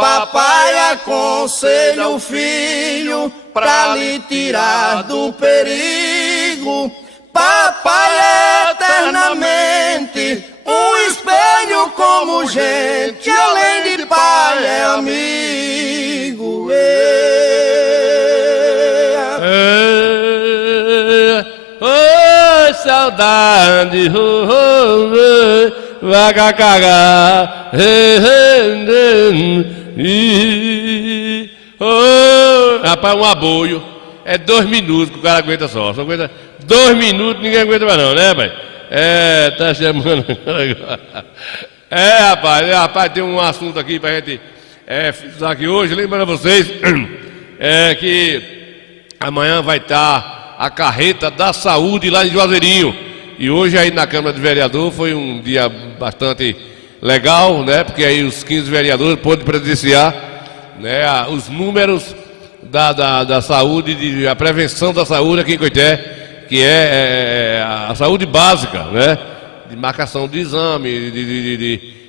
Papai aconselha o filho pra lhe tirar do perigo. Papai é eternamente um espelho como gente, além de pai é amigo. Oi, saudade, vai cagar. Rapaz, um aboio é 2 minutos que o cara aguenta só. Só aguenta 2 minutos, ninguém aguenta mais não, né, pai? Tá chamando. Rapaz, tem um assunto aqui pra gente falar aqui hoje. Lembrando a vocês que amanhã vai estar a carreta da saúde lá em Juazeirinho. E hoje aí na Câmara de Vereador foi um dia bastante legal, né? Porque aí os 15 vereadores podem presenciar, né, os números da saúde, a prevenção da saúde aqui em Coité, que é a saúde básica, né? De marcação de exame,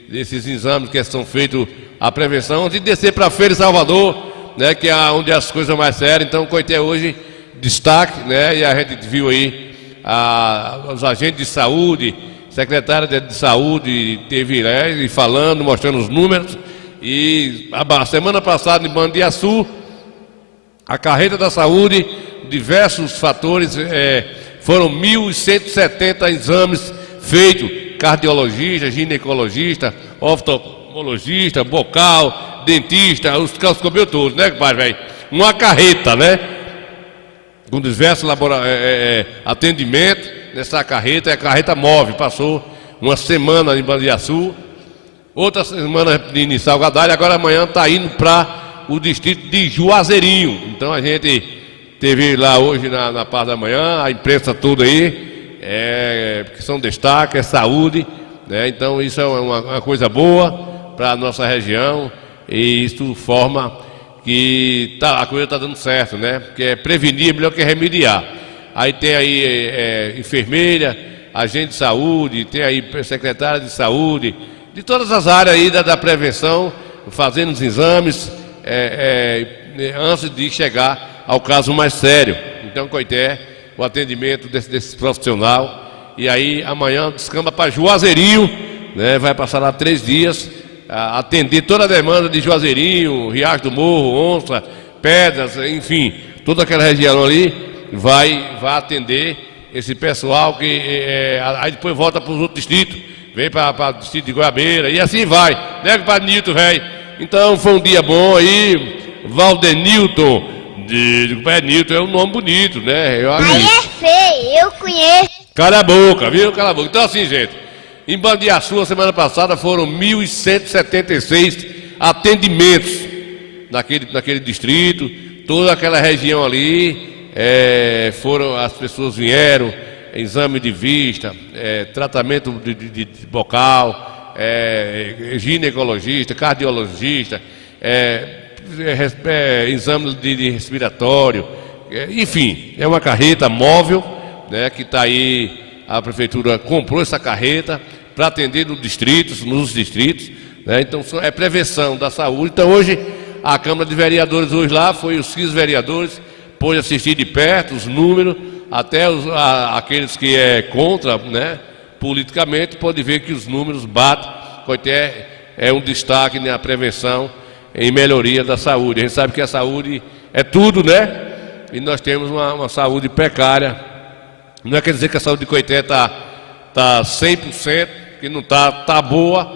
desses exames que são feitos, a prevenção, antes de descer para a Feira de Salvador, né? Que é onde as coisas mais sérias. Então Coité hoje destaque, né? E a gente viu aí os agentes de saúde, secretária de saúde teve falando, mostrando os números. E a semana passada em Bandiaçu, a carreta da saúde, diversos fatores, foram 1.170 exames feitos, cardiologista, ginecologista, oftalmologista, bocal, dentista, os calcos todos, né, pai, velho? Uma carreta, né? Com diversos atendimentos nessa carreta, é a carreta móvel, passou uma semana em Bandiaçu, outra semana em Salgadalho, agora amanhã está indo para o distrito de Juazeirinho. Então a gente teve lá hoje na parte da manhã, a imprensa toda aí, que são destaque, é saúde, né? Então isso é uma coisa boa para a nossa região e isso forma que a coisa está dando certo, né? Porque prevenir é melhor que remediar. Aí tem aí enfermeira, agente de saúde, tem aí secretária de saúde, de todas as áreas aí da prevenção, fazendo os exames antes de chegar ao caso mais sério. Então, Coité, o atendimento desse profissional. E aí amanhã descamba para Juazeirinho, né? Vai passar lá 3 dias, atender toda a demanda de Juazeirinho, Riacho do Morro, Onça, Pedras, enfim, toda aquela região ali vai atender esse pessoal que aí depois volta para os outros distritos, vem para o distrito de Goiabeira e assim vai, né, para Nilton, velho? Então foi um dia bom aí, Valdenilton, Nilton é um nome bonito, né? Aí é feio, eu conheço. Cala a boca, viu? Cala a boca. Então assim, gente, em Bandiaçu, a semana passada, foram 1.176 atendimentos naquele distrito, toda aquela região ali, as pessoas vieram, exame de vista, tratamento de bocal, ginecologista, cardiologista, exame de respiratório, enfim, é uma carreta móvel, né, que está aí. A prefeitura comprou essa carreta para atender nos distritos, né? Então é prevenção da saúde. Então hoje a Câmara de Vereadores hoje lá foi os 15 vereadores, pôde assistir de perto os números, até aqueles que contra, né, politicamente, pode ver que os números batem. Coité é um destaque na prevenção em melhoria da saúde. A gente sabe que a saúde é tudo, né? E nós temos uma saúde precária. Não quer dizer que a saúde de Coité está 100%, que não está boa,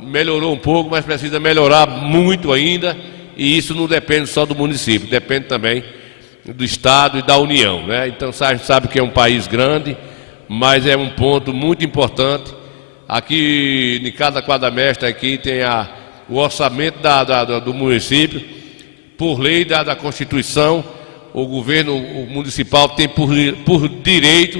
melhorou um pouco, mas precisa melhorar muito ainda, e isso não depende só do município, depende também do Estado e da União, né? Então a gente sabe que é um país grande, mas é um ponto muito importante. Aqui, em cada quadra-mestre, aqui tem o orçamento do município, por lei da Constituição. O governo municipal tem por direito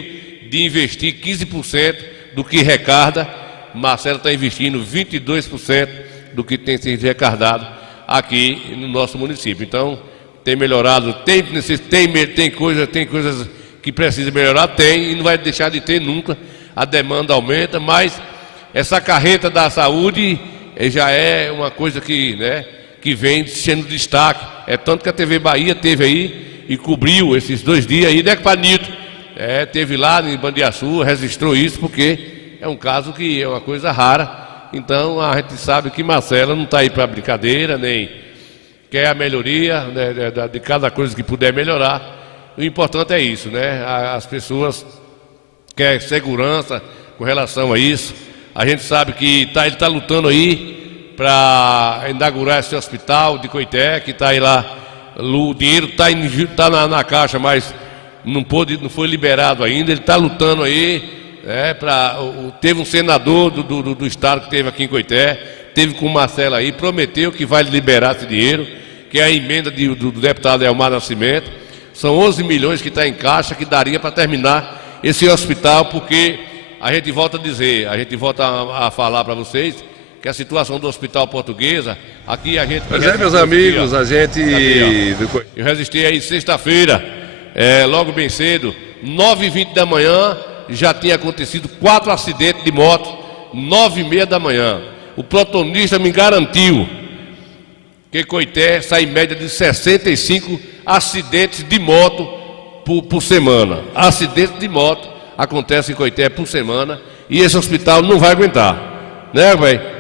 de investir 15% do que recarda. Marcelo está investindo 22% do que tem sido recardado aqui no nosso município. Então, tem melhorado, tem coisas que precisa melhorar, tem, e não vai deixar de ter nunca. A demanda aumenta, mas essa carreta da saúde já é uma coisa que, né, que vem sendo destaque. É tanto que a TV Bahia teve aí e cobriu esses 2 dias aí, né, compadre Nilton? Teve lá em Bandiaçu, registrou isso, porque é um caso que é uma coisa rara. Então a gente sabe que Marcela não está aí para brincadeira, nem quer a melhoria, né, de cada coisa que puder melhorar. O importante é isso, né? As pessoas querem segurança com relação a isso. A gente sabe que ele está lutando aí para inaugurar esse hospital de Coité, que está aí lá, o dinheiro está na caixa, mas não foi liberado ainda. Ele está lutando aí, teve um senador do estado que teve aqui em Coité, teve com o Marcelo aí, prometeu que vai liberar esse dinheiro, que é a emenda do deputado Elmar Nascimento. São 11 milhões que está em caixa, que daria para terminar esse hospital, porque a gente volta a dizer, a gente volta a falar para vocês, que a situação do Hospital Portuguesa, aqui a gente... Pois meus amigos, a gente... Eu resisti aí sexta-feira, logo bem cedo, 9h20 da manhã, já tinha acontecido 4 acidentes de moto, 9h30 da manhã. O protonista me garantiu que Coité sai em média de 65 acidentes de moto por semana. Acidentes de moto acontecem em Coité por semana, e esse hospital não vai aguentar, né, velho?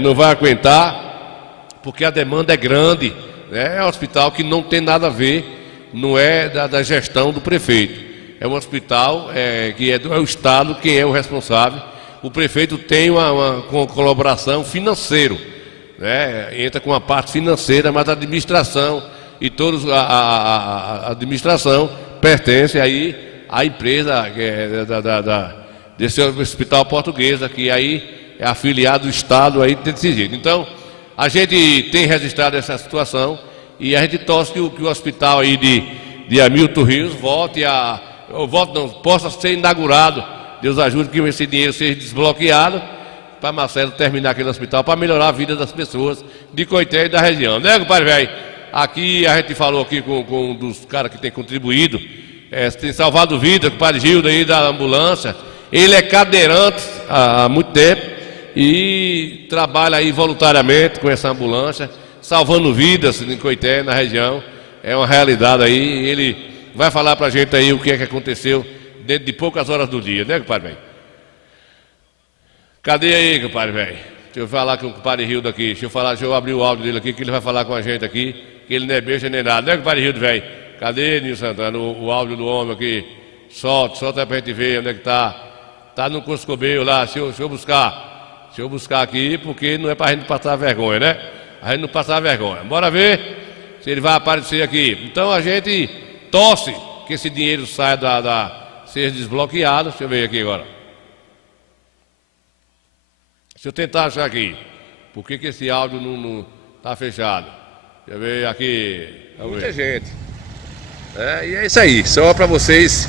Não vai aguentar, porque a demanda é grande, né? É um hospital que não tem nada a ver, não é da gestão do prefeito. É um hospital que é o Estado quem é o responsável. O prefeito tem uma colaboração financeira, né? Entra com a parte financeira, mas a administração e todos a administração pertence aí à empresa desse Hospital Portuguesa, que aí é afiliado do Estado aí desse jeito. Então, a gente tem registrado essa situação e a gente torce que o hospital aí de Hamilton Rios possa ser inaugurado. Deus ajude que esse dinheiro seja desbloqueado para Marcelo terminar aquele hospital, para melhorar a vida das pessoas de Coité e da região. Né, compadre velho? Aqui a gente falou aqui com um dos caras que tem contribuído, tem salvado vida, com o compadre Gildo aí da ambulância. Ele é cadeirante há muito tempo e trabalha aí voluntariamente com essa ambulância, salvando vidas em Coité, na região. É uma realidade aí. Ele vai falar pra gente aí o que é que aconteceu dentro de poucas horas do dia, né, compadre velho? Cadê aí, compadre velho? Deixa eu falar com o compadre Rildo aqui. Deixa eu abrir o áudio dele aqui, que ele vai falar com a gente aqui, que ele não é beijo nem nada, né, compadre Rildo, velho? Cadê, Nilson Santana, o áudio do homem aqui? Solta pra gente ver onde é que tá. Tá no Coscobeio lá, deixa eu buscar aqui, porque não é pra gente passar vergonha, né? A gente não passar vergonha. Bora ver se ele vai aparecer aqui. Então a gente torce que esse dinheiro saia seja desbloqueado. Deixa eu ver aqui agora. Deixa eu tentar achar aqui. Por que esse áudio não tá fechado? Deixa eu ver aqui. Muita gente. E é isso aí, só para vocês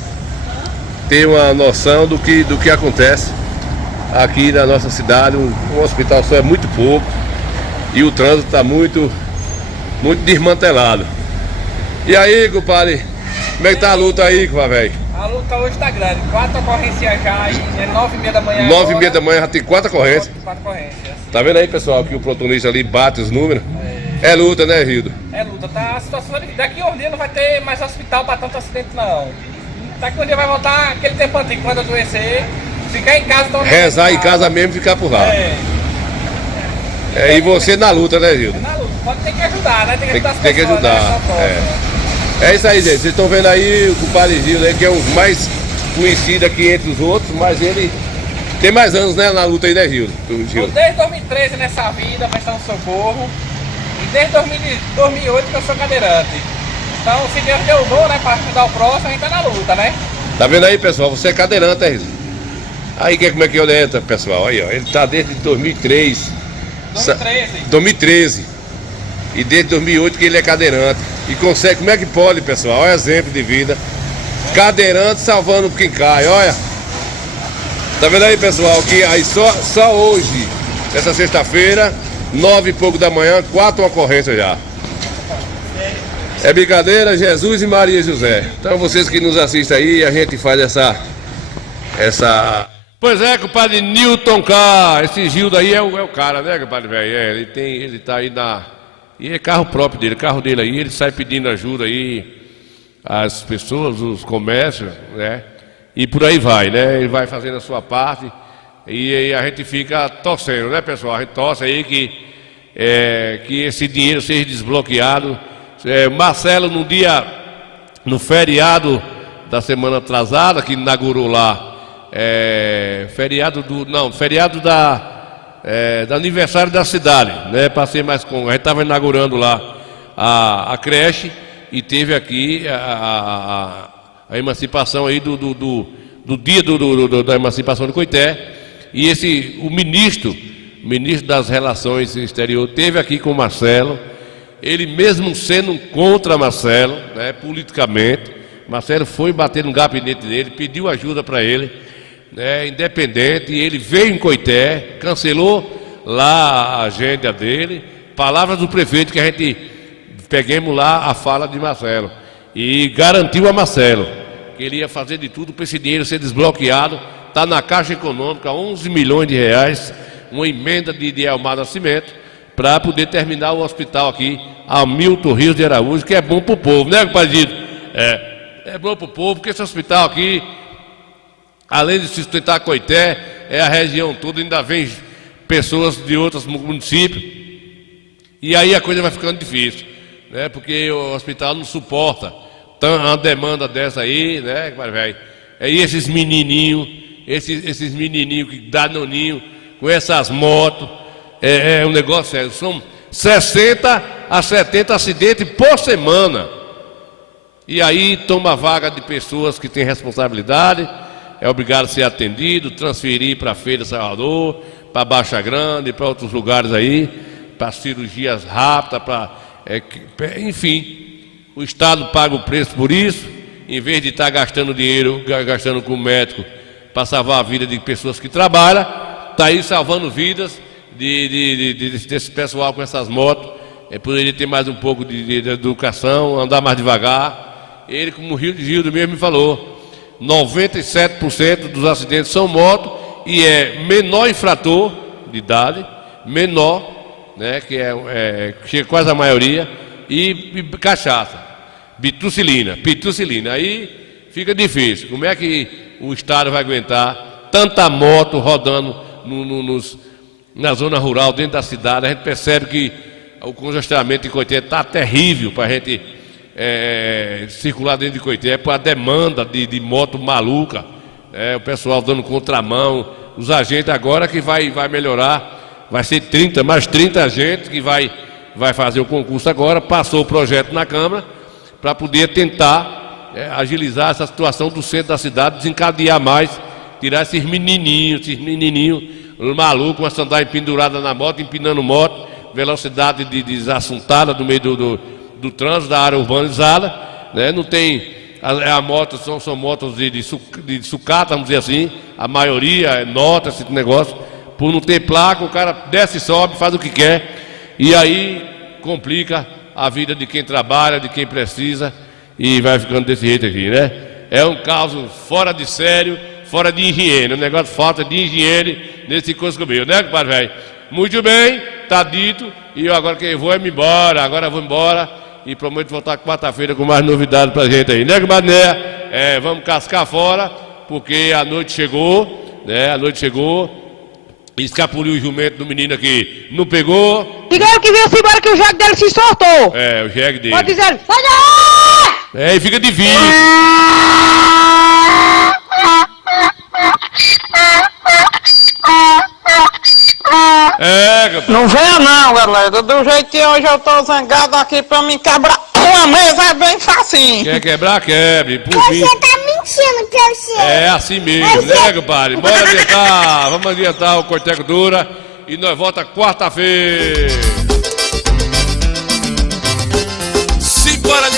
terem uma noção do que acontece aqui na nossa cidade. Um hospital só é muito pouco e o trânsito está muito desmantelado. E aí, compadre, como é que tá a luta aí, compadre velho? A luta hoje tá grande, 4 ocorrências já aí, 9h30 da manhã. 9h30 da manhã já tem 4 ocorrências. 4 ocorrências. Tá vendo aí, pessoal, que o protonista ali bate os números? É luta, né, Rildo? É luta, tá? A situação daqui a um dia não vai ter mais hospital para tanto acidente, não. Daqui a um dia vai voltar aquele tempo antigo, quando adoecer, ficar em casa. Então rezar em casa mesmo e ficar por lá. E você na luta, né, Rildo? Na luta, pode ter que ajudar, né? Tem que ajudar as pessoas, que ajudar. Né? É isso aí, gente. Vocês estão vendo aí o compadre Rildo, né, que é o mais conhecido aqui entre os outros, mas ele tem mais anos, né, na luta aí, né, Rildo? Desde 2013 nessa vida, prestando socorro. E desde 2008 que eu sou cadeirante. Então, se Deus deu o dom, né, para ajudar o próximo, a gente tá na luta, né? Tá vendo aí, pessoal? Você é cadeirante, né, Rildo? Aí, como é que ele entra, pessoal? Aí, ó, ele tá desde 2003. 2013. E desde 2008 que ele é cadeirante. E consegue, como é que pode, pessoal? Olha o exemplo de vida. Cadeirante salvando quem cai, olha. Tá vendo aí, pessoal? Que aí só hoje, essa sexta-feira, 9 e pouco da manhã, 4 ocorrências já. É brincadeira, Jesus e Maria José. Então vocês que nos assistem aí, a gente faz essa... Pois é, compadre Nilton K. Esse Gildo aí é o cara, né, compadre velho? Ele tá aí E é carro próprio dele, carro dele aí, ele sai pedindo ajuda aí às pessoas, os comércios, né? E por aí vai, né? Ele vai fazendo a sua parte e aí a gente fica torcendo, né, pessoal? A gente torce aí que esse dinheiro seja desbloqueado. Marcelo, no feriado da semana atrasada, que inaugurou lá, feriado do aniversário da cidade, né? Passei mais com. A gente estava inaugurando lá a creche e teve aqui a emancipação aí do dia da emancipação de Coité. E o ministro das Relações Exteriores teve aqui com o Marcelo. Ele mesmo sendo contra Marcelo, né, politicamente, Marcelo foi bater no gabinete dele, pediu ajuda para ele, né, independente, e ele veio em Coité, cancelou lá a agenda dele, palavras do prefeito que a gente peguemos lá a fala de Marcelo, e garantiu a Marcelo que ele ia fazer de tudo para esse dinheiro ser desbloqueado. Está na Caixa Econômica, 11 milhões de reais, uma emenda de Elmar Nascimento, para poder terminar o hospital aqui, Hamilton Rios de Araújo, que é bom para o povo, né, compadre? É bom para o povo, porque esse hospital aqui, além de sustentar Coité, a região toda, ainda vem pessoas de outros municípios, e aí a coisa vai ficando difícil, né, porque o hospital não suporta uma demanda dessa aí, né, compadre? E esses menininhos que danoninho, com essas motos, é um negócio sério. São 60 a 70 acidentes por semana. E aí toma vaga de pessoas que têm responsabilidade, é obrigado a ser atendido, transferir para a Feira de Salvador, para Baixa Grande, para outros lugares aí, para cirurgias rápidas, enfim, o Estado paga o preço por isso, em vez de estar gastando dinheiro, gastando com o médico para salvar a vida de pessoas que trabalham, está aí salvando vidas desse pessoal com essas motos. Poderia ter mais um pouco de educação, andar mais devagar. Ele, como o Gildo mesmo me falou, 97% dos acidentes são motos e é menor infrator de idade, menor, né, que chega quase a maioria, e cachaça, pitucilina. Aí fica difícil. Como é que o Estado vai aguentar tanta moto rodando na zona rural, dentro da cidade? A gente percebe que o congestionamento de Coité está terrível para a gente circular dentro de Coité, por a demanda de moto maluca, o pessoal dando contramão, os agentes agora que vai melhorar, vai ser mais 30 agentes que vai fazer o concurso agora, passou o projeto na Câmara para poder tentar agilizar essa situação do centro da cidade, desencadear mais, tirar esses menininhos malucos, com a sandália pendurada na moto, empinando moto, velocidade desassuntada no meio do trânsito, da área urbanizada, né? Não tem, a moto são motos de sucata, vamos dizer assim, a maioria é nota, esse negócio, por não ter placa, o cara desce e sobe, faz o que quer, e aí complica a vida de quem trabalha, de quem precisa, e vai ficando desse jeito aqui, né? É um caso fora de sério, fora de higiene, um negócio falta de higiene nesse coisa comigo, né, compadre velho? Muito bem, tá dito, e eu agora que vou embora, e prometo voltar quarta-feira com mais novidades pra gente aí, né, compadre? Vamos cascar fora, porque a noite chegou, né? Escapuliu o jumento do menino aqui, não pegou. Diga ele que veio-se embora que o jegue dele se soltou. O jegue dele. Pode dizer, sai daí! E fica difícil. Não venha não, galera. Do jeito que hoje eu tô zangado aqui pra me quebrar uma mesa é bem facinho. Quer quebrar, quebre. Você tá mentindo pra você. É assim mesmo, né, compadre? Bora adiantar. Vamos adiantar o Corteco Dura e nós volta quarta-feira. Simbora,